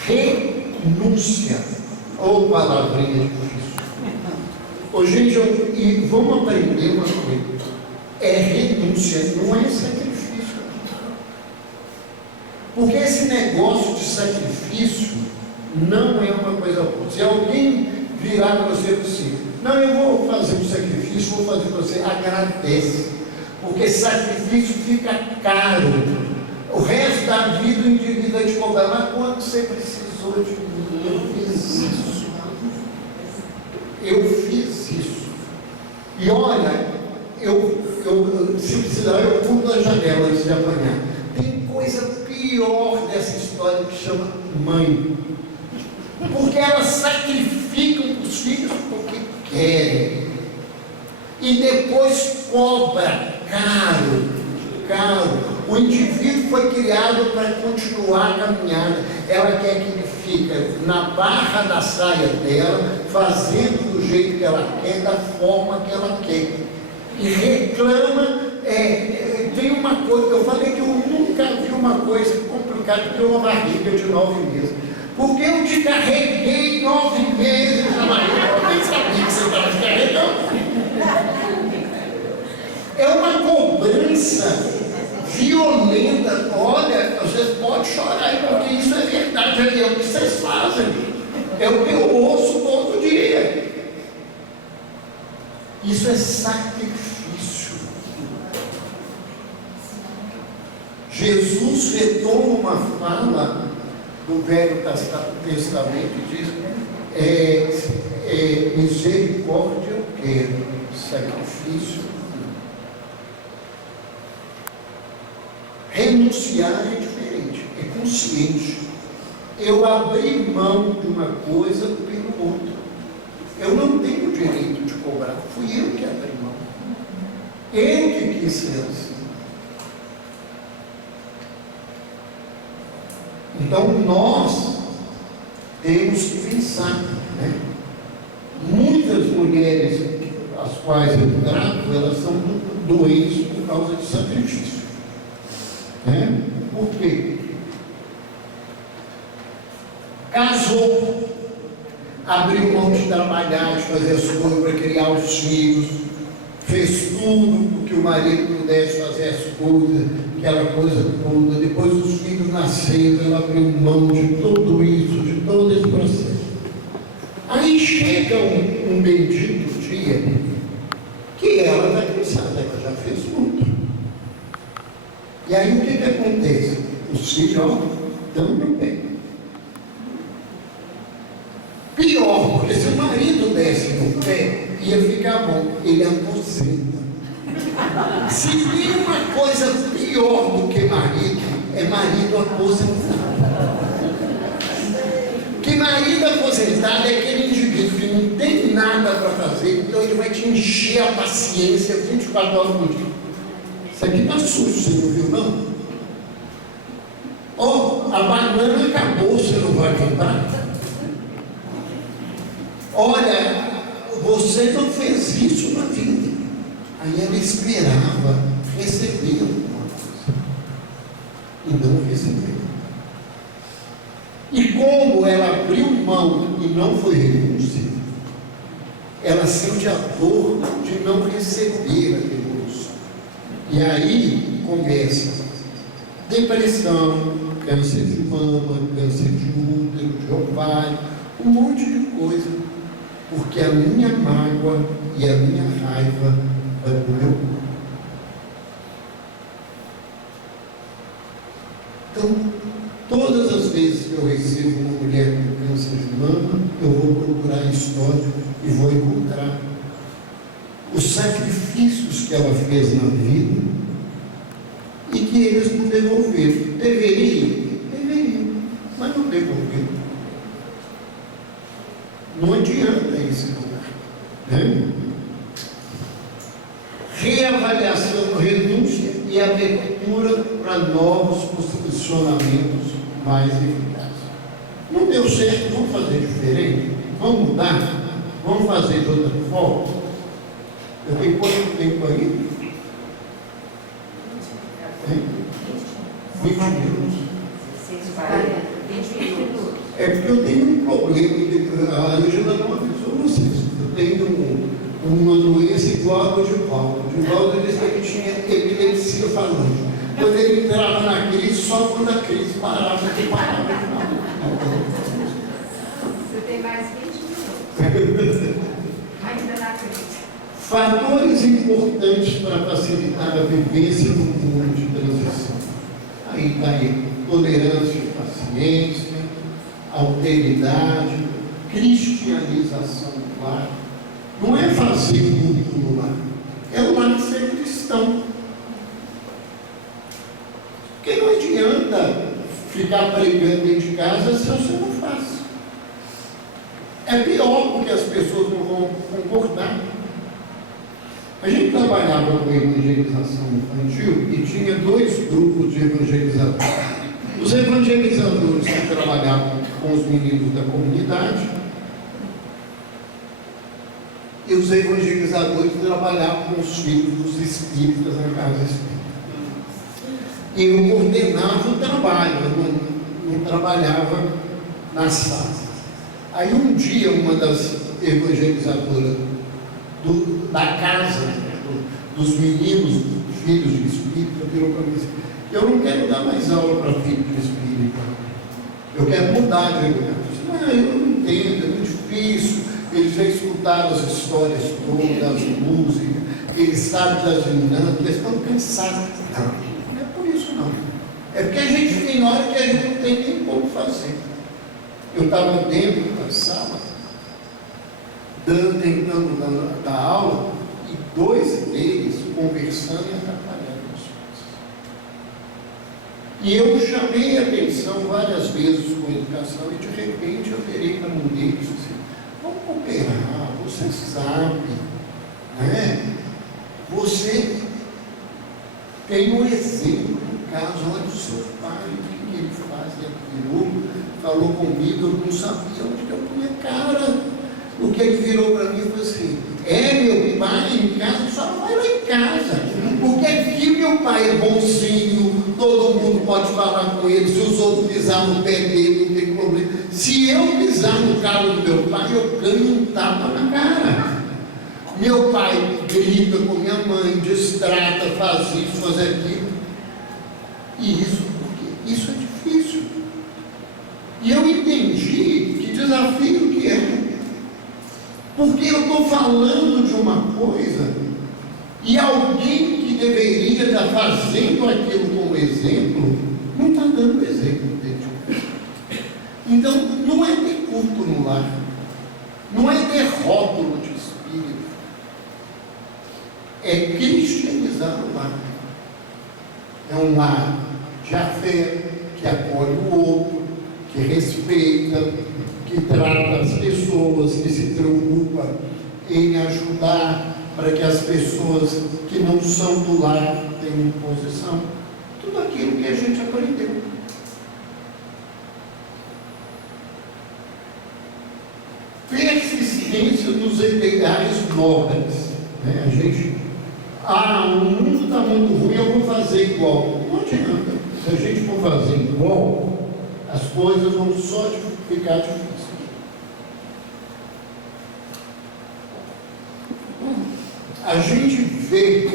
Renúncia. Ou palavrinha difícil. Ô, gente, e vamos aprender uma coisa. É renúncia, não é sacrifício. Porque esse negócio de sacrifício não é uma coisa boa. Se alguém virar para você e dizer assim, não, eu vou fazer um sacrifício, vou fazer para você, agradece. Porque sacrifício fica caro. O resto da vida o indivíduo vai te cobrar. Mas quando você precisou de mim, eu fiz isso. Eu fiz isso. E olha, se precisar, eu pulo da janela antes de apanhar. Tem coisa pior dessa história que chama mãe. Porque elas sacrificam os filhos porque querem. E depois cobra caro. O indivíduo foi criado para continuar a caminhada. Ela quer que ele fique na barra da saia dela, fazendo do jeito que ela quer, da forma que ela quer. E reclama, tem uma coisa, eu falei que eu nunca vi uma coisa complicada que uma barriga de 9 meses. Porque eu te carreguei 9 meses na barriga, eu nem sabia que você estava te carregando. É uma cobrança violenta. Olha, vocês podem chorar, porque isso é verdade, é o que vocês fazem. É o que eu ouço todo dia. Isso é sacrifício. Jesus retoma uma fala do Velho Testamento e diz, misericórdia eu quero, sacrifício não. Renunciar é diferente, é consciente. Eu abri mão de uma coisa pelo outro. Eu não tenho direito de cobrar, fui eu que abri mão. Eu que quis ser assim. Então nós temos que pensar, né? Muitas mulheres, as quais eu trato, elas são muito doentes por causa de sacrifício. Né? Por quê? Casou, abriu mão de trabalhar, de fazer as coisas para criar os filhos, fez tudo para que o marido pudesse fazer as coisas, aquela coisa toda. Depois os filhos nasceram, ela abriu mão de tudo isso, de todo esse processo. Aí chega um bendito dia que ela está cansada, ela já fez muito. E aí o que acontece? Os filhos estão no pé. Pior, porque se o marido desse no pé, ia ficar bom, ele aposenta. Se tem uma coisa pior do que marido, é marido aposentado. Que marido aposentado é aquele indivíduo que não tem nada para fazer, então ele vai te encher a paciência 24 horas por dia. Isso aqui está sujo, você não viu não? Ó, a banana acabou, você não vai comprar? Olha, você não fez isso na vida. Aí ela esperava receber alguma coisa. E não recebeu. E como ela abriu mão e não foi reconhecida, ela sente a dor de não receber aquele bolso. E aí começa depressão, câncer de mama, câncer de útero, de ovário, um monte de coisa. Porque a minha mágoa e a minha raiva vai para o meu corpo. Então, todas as vezes que eu recebo uma mulher com câncer de mama, eu vou procurar a história e vou encontrar os sacrifícios que ela fez na vida e que eles não devolveram. Deveriam, mas não devolveram. Não adianta esse lugar, né? Reavaliação, renúncia e abertura para novos posicionamentos mais eficazes. Não deu certo, vamos fazer diferente? Vamos mudar? Vamos fazer de outra forma? Eu tenho quanto tempo aí? 20 minutos. 20 minutos. É porque eu tenho um problema, a Angela não avisou vocês. Eu tenho uma doença igual a do Divaldo. O Divaldo disse que ele tinha epilepsia falante. Quando ele entrava na crise, só quando a crise parava, ele parava. Você tem mais 20 minutos. Ainda na crise. Fatores importantes para facilitar a vivência no mundo de transição. Aí está aí, tolerância e paciência, alteridade, cristianização do lar. Não é fazer muito no lar, é o lar ser cristão. Porque não adianta ficar pregando dentro de casa se você não faz. É pior porque as pessoas não vão concordar. A gente trabalhava com evangelização infantil e tinha 2 grupos de evangelizadores. Os evangelizadores que trabalhavam com os meninos da comunidade e os evangelizadores que trabalhavam com os filhos dos espíritas na casa espírita. E eu coordenava o trabalho, eu não trabalhava na sala. Aí um dia uma das evangelizadoras da casa, dos meninos, filhos de espírita, virou para mim assim: eu não quero dar mais aula para filhos de espírita, eu quero mudar de lugar. Eu não entendo, é muito difícil, eles já escutaram as histórias todas, as músicas, eles sabem das dinâmicas, eles estão cansados. Não é por isso não, é porque a gente tem hora que a gente não tem nem como fazer. Eu estava dentro da sala, tentando dar aula, e 2 deles conversando e atrapalhando as coisas. E eu chamei a atenção várias vezes com educação, e de repente eu virei para um deles e disse assim: vamos cooperar, você sabe, né? Você tem um exemplo no caso lá do seu pai, o que ele faz e aquilo, falou comigo, eu não sabia onde eu punha cara. O que ele virou para mim foi assim: meu pai em casa, só não vai lá em casa, porque aqui meu pai é bonzinho, todo mundo pode falar com ele, se os outros pisar no pé dele, não tem problema. Se eu pisar no calo do meu pai, eu ganho um tapa na cara. Meu pai grita com minha mãe, destrata, faz isso, faz aquilo. E isso, porque isso é difícil. E eu entendi que desafio que é. Porque eu estou falando de uma coisa e alguém que deveria estar fazendo aquilo como exemplo não está dando exemplo dele. Então, não é ter culto no lar, não é ter rótulo de espírito, é cristianizar o lar. É um lar de afeto, que acolhe o outro, que respeita, que trata as pessoas, que se preocupa em ajudar para que as pessoas que não são do lar tenham posição. Tudo aquilo que a gente aprendeu. Persistência dos ideais nobres. Né? A gente, o mundo está muito ruim, eu vou fazer igual. Não adianta. Se a gente for fazer igual, as coisas vão só ficar difíceis. A gente vê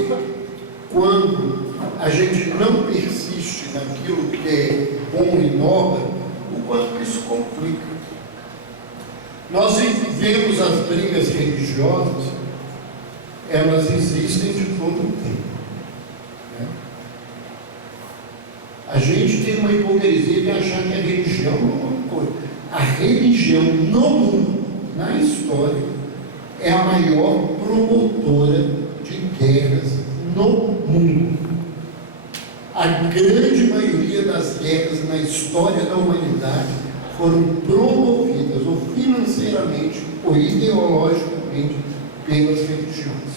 quando a gente não persiste naquilo que é bom e nobre, o quanto isso complica. Nós vemos as brigas religiosas, elas existem de todo o tempo. Né? A gente tem uma hipocrisia de achar que a religião é uma coisa. A religião no mundo, na história, é a maior promotora de guerras no mundo. A grande maioria das guerras na história da humanidade foram promovidas ou financeiramente ou ideologicamente pelas religiões.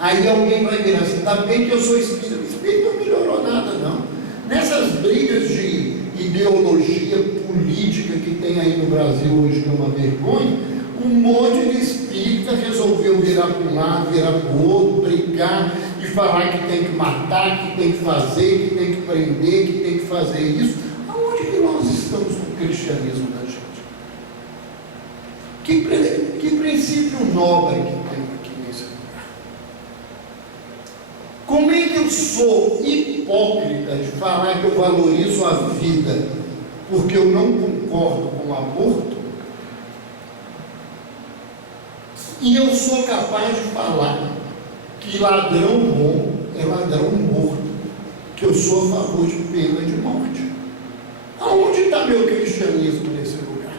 Aí alguém vai virar assim, está bem que eu sou espírita. O espírito não melhorou nada, não. Nessas brigas de ideologia política que tem aí no Brasil hoje, que é uma vergonha, um monte de espírita resolveu virar para um lado, virar para o outro, brigar e falar que tem que matar, que tem que fazer, que tem que prender, que tem que fazer isso. Aonde que nós estamos com o cristianismo da gente? Que princípio nobre que tem aqui nesse lugar? Como é que eu sou hipócrita de falar que eu valorizo a vida porque eu não concordo com o aborto? E eu sou capaz de falar que ladrão bom é ladrão morto, que eu sou a favor de pena de morte. Aonde está meu cristianismo nesse lugar?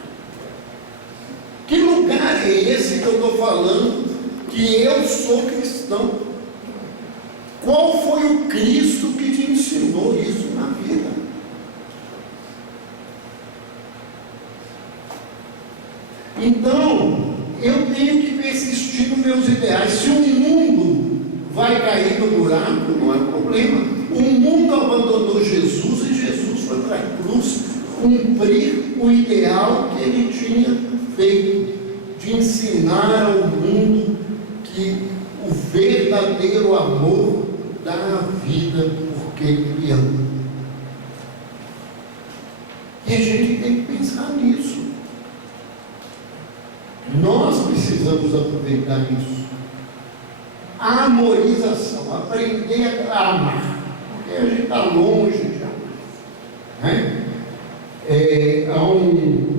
Que lugar é esse que eu estou falando que eu sou cristão? Qual foi o Cristo que te ensinou isso na vida? Então, eu tenho que persistir nos meus ideais. Se o mundo vai cair no buraco, não é problema. O mundo abandonou Jesus e Jesus foi para a cruz cumprir o ideal que ele tinha feito, de ensinar ao mundo que o verdadeiro amor dá a vida porque ele ama. E a gente tem que pensar nisso. Nós precisamos aproveitar isso. A amorização, aprender a amar, porque a gente está longe de amar, né? Há um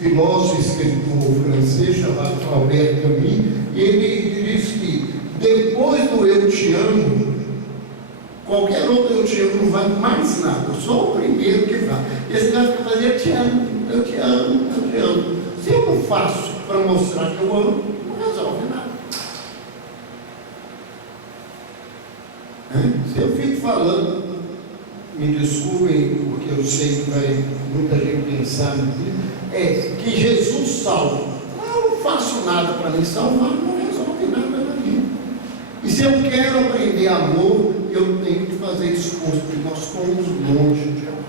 filósofo escritor francês chamado Albert Camus, e ele diz que depois do eu te amo, qualquer outro eu te amo não vale mais nada, só o primeiro que vale. Esse cara fica fazendo eu te amo, eu te amo, eu te amo. Se eu não faço para mostrar que eu amo, não resolve nada. Se eu fico falando, me desculpem, porque eu sei que vai muita gente pensar nisso, que Jesus salva. Eu não faço nada para me salvar, não resolve nada na vida. E se eu quero aprender amor, eu tenho que fazer esforço, porque nós somos longe de amor.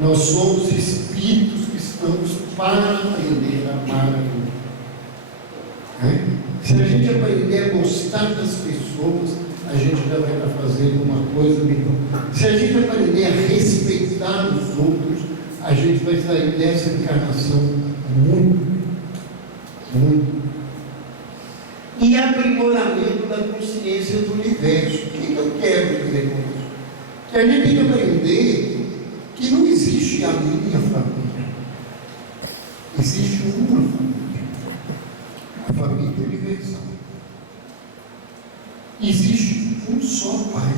Nós somos espíritos que estamos para aprender a amar a vida. Se a gente aprender a gostar das pessoas, a gente já vai estar fazendo uma coisa melhor. Se a gente aprender a respeitar os outros, a gente vai sair dessa encarnação muito. E aprimoramento da consciência do universo. O que eu quero dizer com isso? Que a gente tem que aprender que não existe a minha família. Existe uma família. A família universal. Existe um só Pai.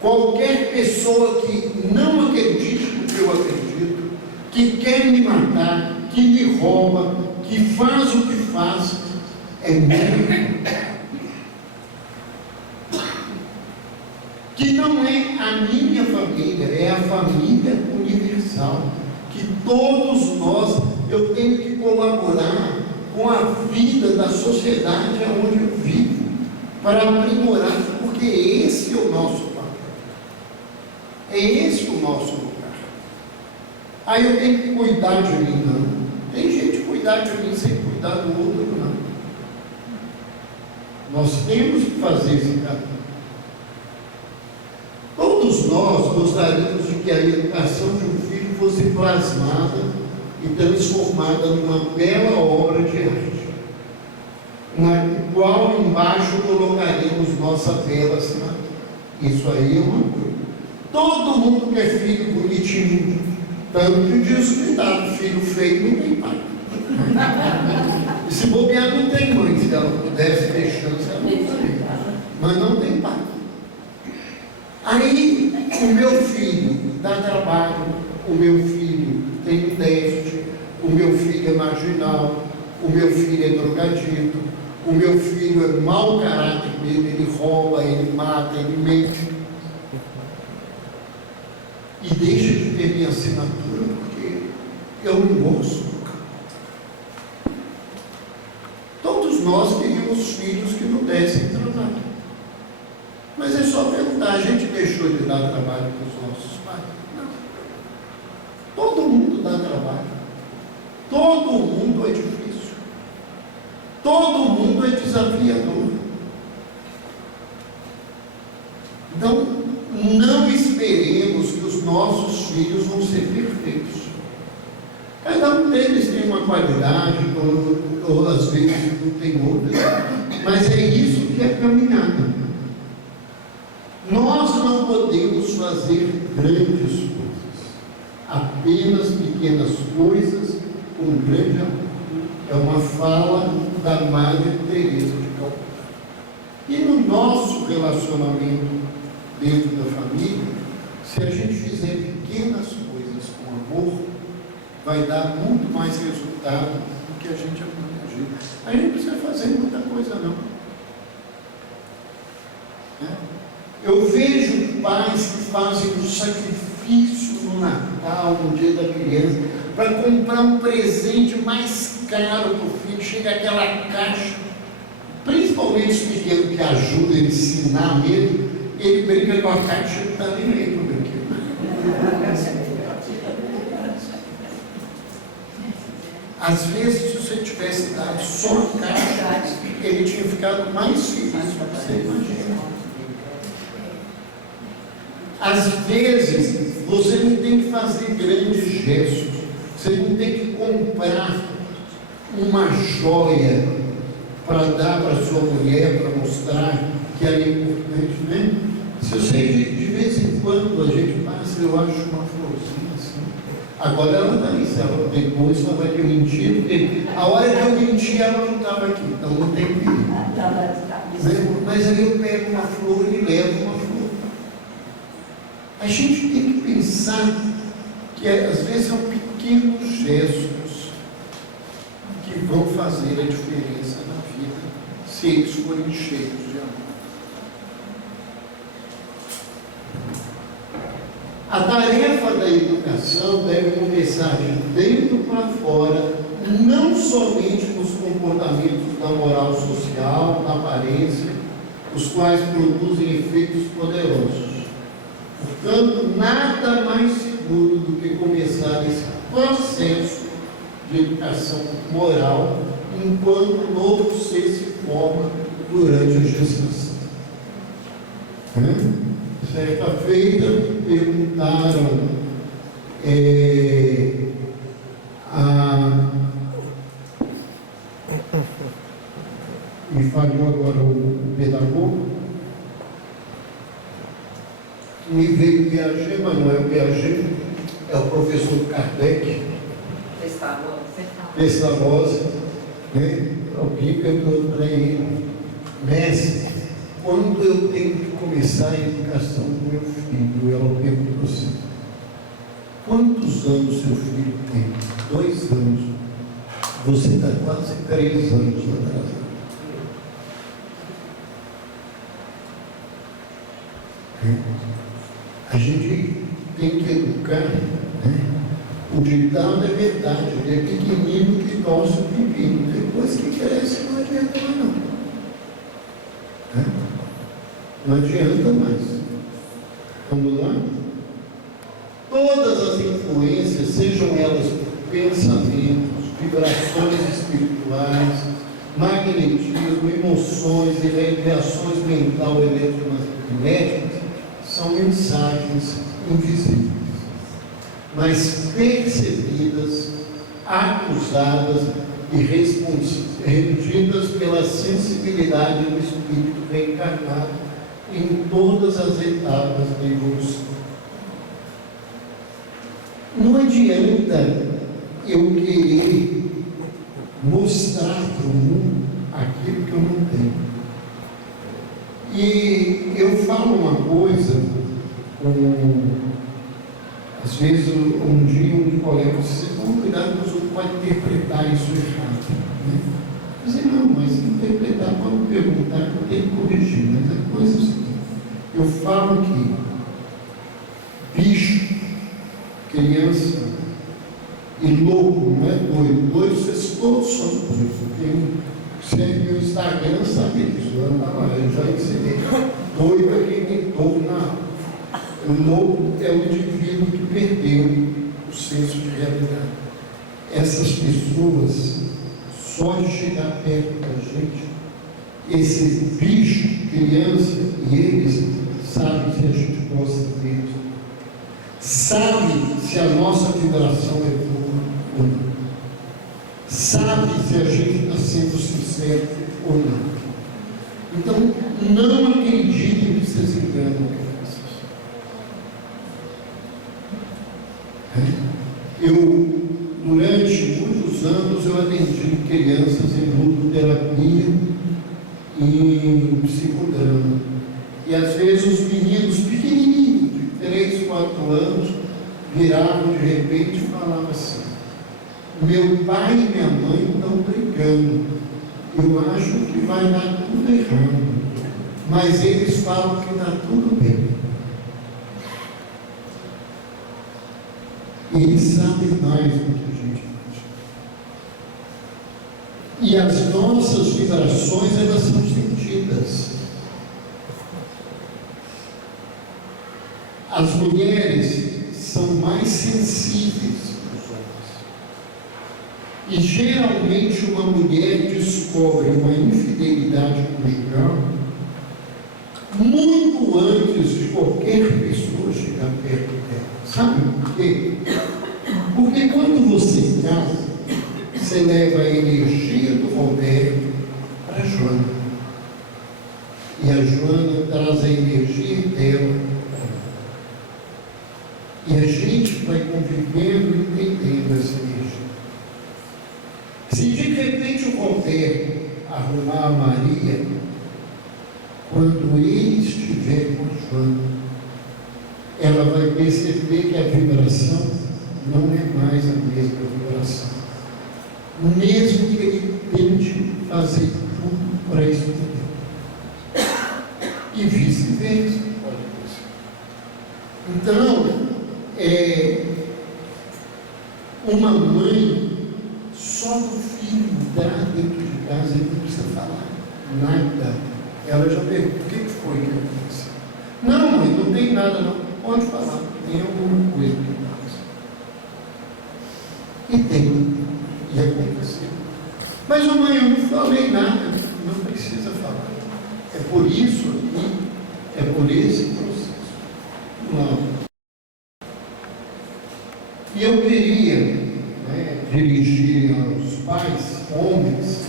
Qualquer pessoa que não acredite no que eu acredito, que quer me matar, que me rouba, que faz o que faz, é meu. Que não é a minha família, é a família universal. Que todos nós, eu tenho que colaborar com a vida da sociedade onde eu vivo, para aprimorar, porque esse é o nosso papel. É esse o nosso lugar. Aí eu tenho que cuidar de mim, não. Tem gente que cuidar de mim sem cuidar do outro, não. Nós temos que fazer esse caminho. Todos nós gostaríamos de que a educação de um filho fosse plasmada e transformada numa bela obra de arte, na qual embaixo colocaremos nossa bela assinatura. Isso aí é uma coisa. Todo mundo quer filho bonitinho, tanto que diz que dá filho feio não tem pai. E se bobear não tem mãe, se ela pudesse ter chance, ela não teria. Mas não tem pai. Aí o meu filho dá trabalho, o meu filho tem um déficit, o meu filho é marginal, o meu filho é drogadito, o meu filho é mau caráter dele, ele rouba, ele mata, ele mente. E deixa de ter minha assinatura porque eu não gosto. Todos nós queríamos filhos que não dessem trabalho. Mas é só perguntar, a gente deixou de dar trabalho para os nossos pais? Não. Todo mundo dá trabalho. Todo mundo é difícil. Todo mundo é desafiador. Então, não esperemos que os nossos filhos vão ser perfeitos. Cada um deles tem uma qualidade, ou às vezes não tem outra, mas é isso que é caminhada. Nós não podemos fazer grandes coisas, apenas pequenas coisas com grande amor. É uma fala da Madre Teresa de Calcutá. E no nosso relacionamento dentro da família, se a gente fizer pequenas coisas com amor, vai dar muito mais resultado do que a gente imagina. A gente não precisa fazer muita coisa não. Eu vejo pais que fazem um sacrifício no Natal, no dia da criança, para comprar um presente mais caro para o filho. Chega aquela caixa, principalmente os pequenos que ajudam a ensinar mesmo, ele brinca com a caixa e está nem aí para o brinquedo. Às vezes, se você tivesse dado só a caixa, ele tinha ficado mais feliz do que você imagina. Às vezes, você não tem que fazer grandes gestos, você não tem que comprar uma joia para dar para sua mulher, para mostrar que ela é importante, né? Se eu sei de vez em quando a gente passa, eu acho uma florzinha assim. Agora ela está aí, se ela depois ela vai me mentir, porque a hora que eu menti ela não estava aqui, então não tem perigo. Mas aí eu pego uma flor e levo uma flor. A gente tem que pensar que às vezes são pequenos gestos que vão fazer a diferença na vida, se eles forem cheios de amor. A tarefa da educação deve começar de dentro para fora, não somente nos comportamentos da moral social, da aparência, os quais produzem efeitos poderosos. Portanto, nada mais seguro do que começar esse processo de educação moral enquanto o novo ser se forma durante a gestação. Certa feita, perguntaram me falhou agora o pedagogo, me veio Piaget, mas não é o Piaget, é o professor Kardec, Pestalozzi, né? Alguém perguntou para ele, mestre, quando eu tenho que começar a educação do meu filho? Ela perguntou assim, quantos anos seu filho tem? 2 anos. Você está quase 3 anos atrasado. A gente tem que educar, né? O ditado é verdade, ele é pequenino que torce o pepino, depois que cresce não adianta mais não. Não adianta mais. Vamos lá? Todas as influências, sejam elas pensamentos, vibrações espirituais, magnetismo, emoções e reações mental eletromagnéticas, são mensagens invisíveis, mas percebidas, acusadas e respondidas pela sensibilidade do espírito reencarnado em todas as etapas da evolução. Não adianta eu querer mostrar para o mundo aquilo que eu não tenho. E eu falo uma coisa Às vezes, um dia um colega disse: "Toma cuidado, que o senhor pode interpretar isso errado." Né? Eu disse: "Não, mas interpretar, pode perguntar, que eu tenho que corrigir." Mas a coisa é a seguinte: eu falo que bicho, criança e louco não é doido. Doido, vocês todos são doidos. Você é meu Instagram, sabe disso. Eu já ensinei. Doido é quem tem dor na alma. O louco é o indivíduo que perdeu o senso de realidade. Essas pessoas, só de chegar perto da gente, esse bicho, criança, e eles sabem se a gente gosta deles, sabe se a nossa vibração é boa ou não, sabe se a gente está sendo sincero ou não. Então, não acreditem que vocês enganam crianças. Durante muitos anos, eu atendi crianças em ludoterapia e em psicodrama. E às vezes os meninos pequenininhos, de 3, 4 anos, viravam de repente e falavam assim: "Meu pai e minha mãe estão brigando. Eu acho que vai dar tudo errado, mas eles falam que está tudo bem." Eles sabem mais do que a gente acha. E as nossas vibrações, elas são sentidas. As mulheres são mais sensíveis que os homens. E geralmente uma mulher descobre uma infidelidade conjugal muito antes de qualquer pessoa chegar perto dela. Sabe por quê? Porque quando você casa, você leva a energia do Roberto para a Joana. E a Joana traz a energia dela para mim. E a gente vai convivendo e entendendo essa energia. Se de repente o Roberto arrumar a Maria, quando ele estiver com a Joana, ela vai perceber que a vibração não é mais a mesma vibração. Mesmo que ele tente fazer tudo para esconder. E vice-versa, pode acontecer. Então, uma mãe, só do filho entrar dentro de casa, ele não precisa falar nada. Ela já pergunta: "O que foi que aconteceu?" "Não, mãe, não tem nada não." "Pode falar, tem alguma coisa que passa." E tem, e aconteceu. "Mas, mãe, eu não falei nada." Não precisa falar. É por isso aqui, é por esse processo. Não. E eu queria dirigir aos pais, homens,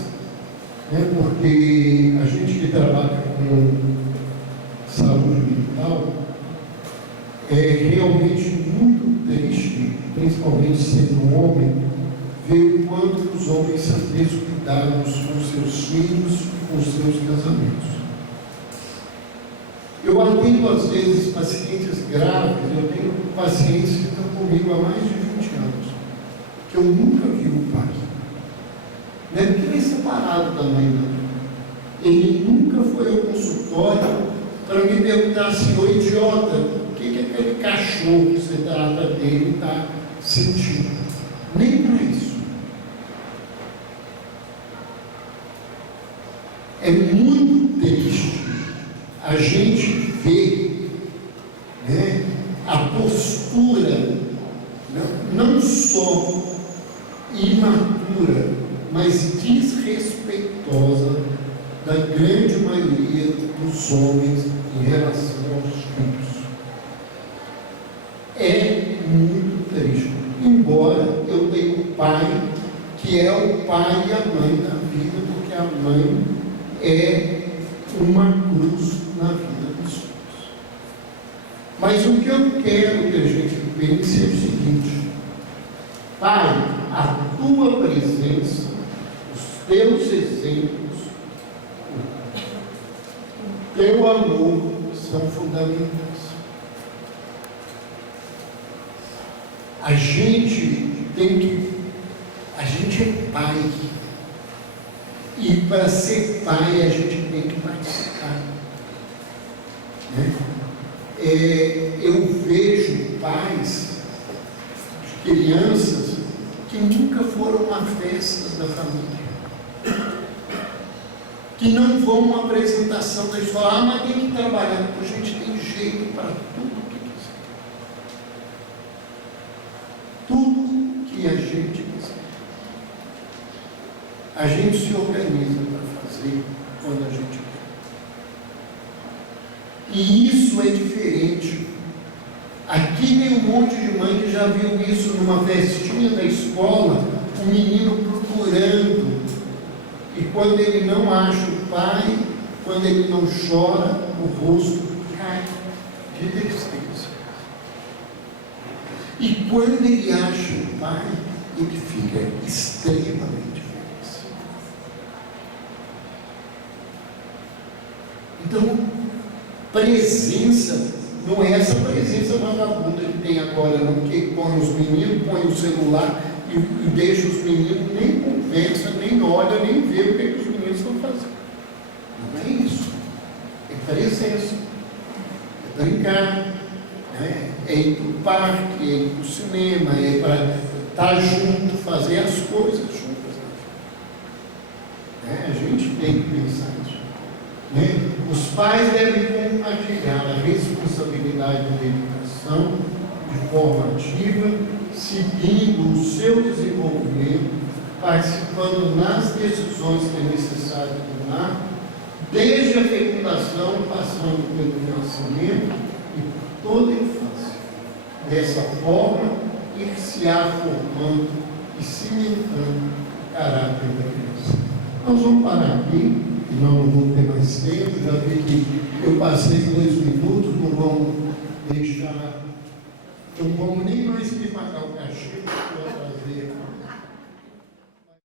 porque a gente que trabalha com saúde mental, é realmente muito triste, principalmente sendo um homem, ver o quanto os homens são descuidados com seus filhos, com seus casamentos. Eu atendo às vezes pacientes graves, eu tenho pacientes que estão comigo há mais de 20 anos, que eu nunca vi o pai. Não é porque ele é separado da mãe, não. Ele nunca foi ao consultório para me perguntar assim: "Ô idiota, o que é aquele cachorro que você trata dele está sentindo?" Nem para isso. É muito triste a gente ver a postura não só imatura, mas desrespeitosa da grande maioria dos homens em relação aos filhos. É muito triste. Embora eu tenha um pai que é o pai e a mãe da vida, porque a mãe é uma cruz na vida dos filhos. Mas o que eu quero que a gente pense é o seguinte: Pai, a tua presença, os teus exemplos, o teu amor são fundamentais. A gente é pai. E para ser pai, a gente tem que participar. Né? Eu vejo pais de crianças que nunca foram a festas da família, que não vão a uma apresentação da escola, mas tem que trabalhar, porque a gente tem jeito para tudo que quiser. Tudo que a gente quiser. A gente se organiza para fazer quando a gente quer. E isso é diferente. Aqui tem um monte de mãe que já viu isso numa festinha da escola, um menino procurando. E quando ele não acha o pai, quando ele não chora, o rosto cai de tristeza. E quando ele acha o pai, ele fica extremamente feliz. Então, presença não é essa presença vagabunda que tem agora, não, que põe os meninos, põe o celular e deixa os meninos, nem conversa, nem olha, nem vê o que os meninos estão fazendo. Não é isso. É presença. É brincar. Né? É ir para o parque, é ir para o cinema, é para estar junto, fazer as coisas juntas. Né? A gente tem que pensar nisso. Né? Os pais devem compartilhar a responsabilidade da educação de forma ativa, seguindo o seu desenvolvimento, participando nas decisões que é necessário tomar, desde a fecundação, passando pelo nascimento e por toda a infância. Dessa forma, ir se formando e cimentando o caráter da criança. Nós vamos parar aqui. Não vou ter mais tempo, já vi que eu passei 2 minutos, não vamos deixar, não vamos nem mais me pagar o cachê para trazer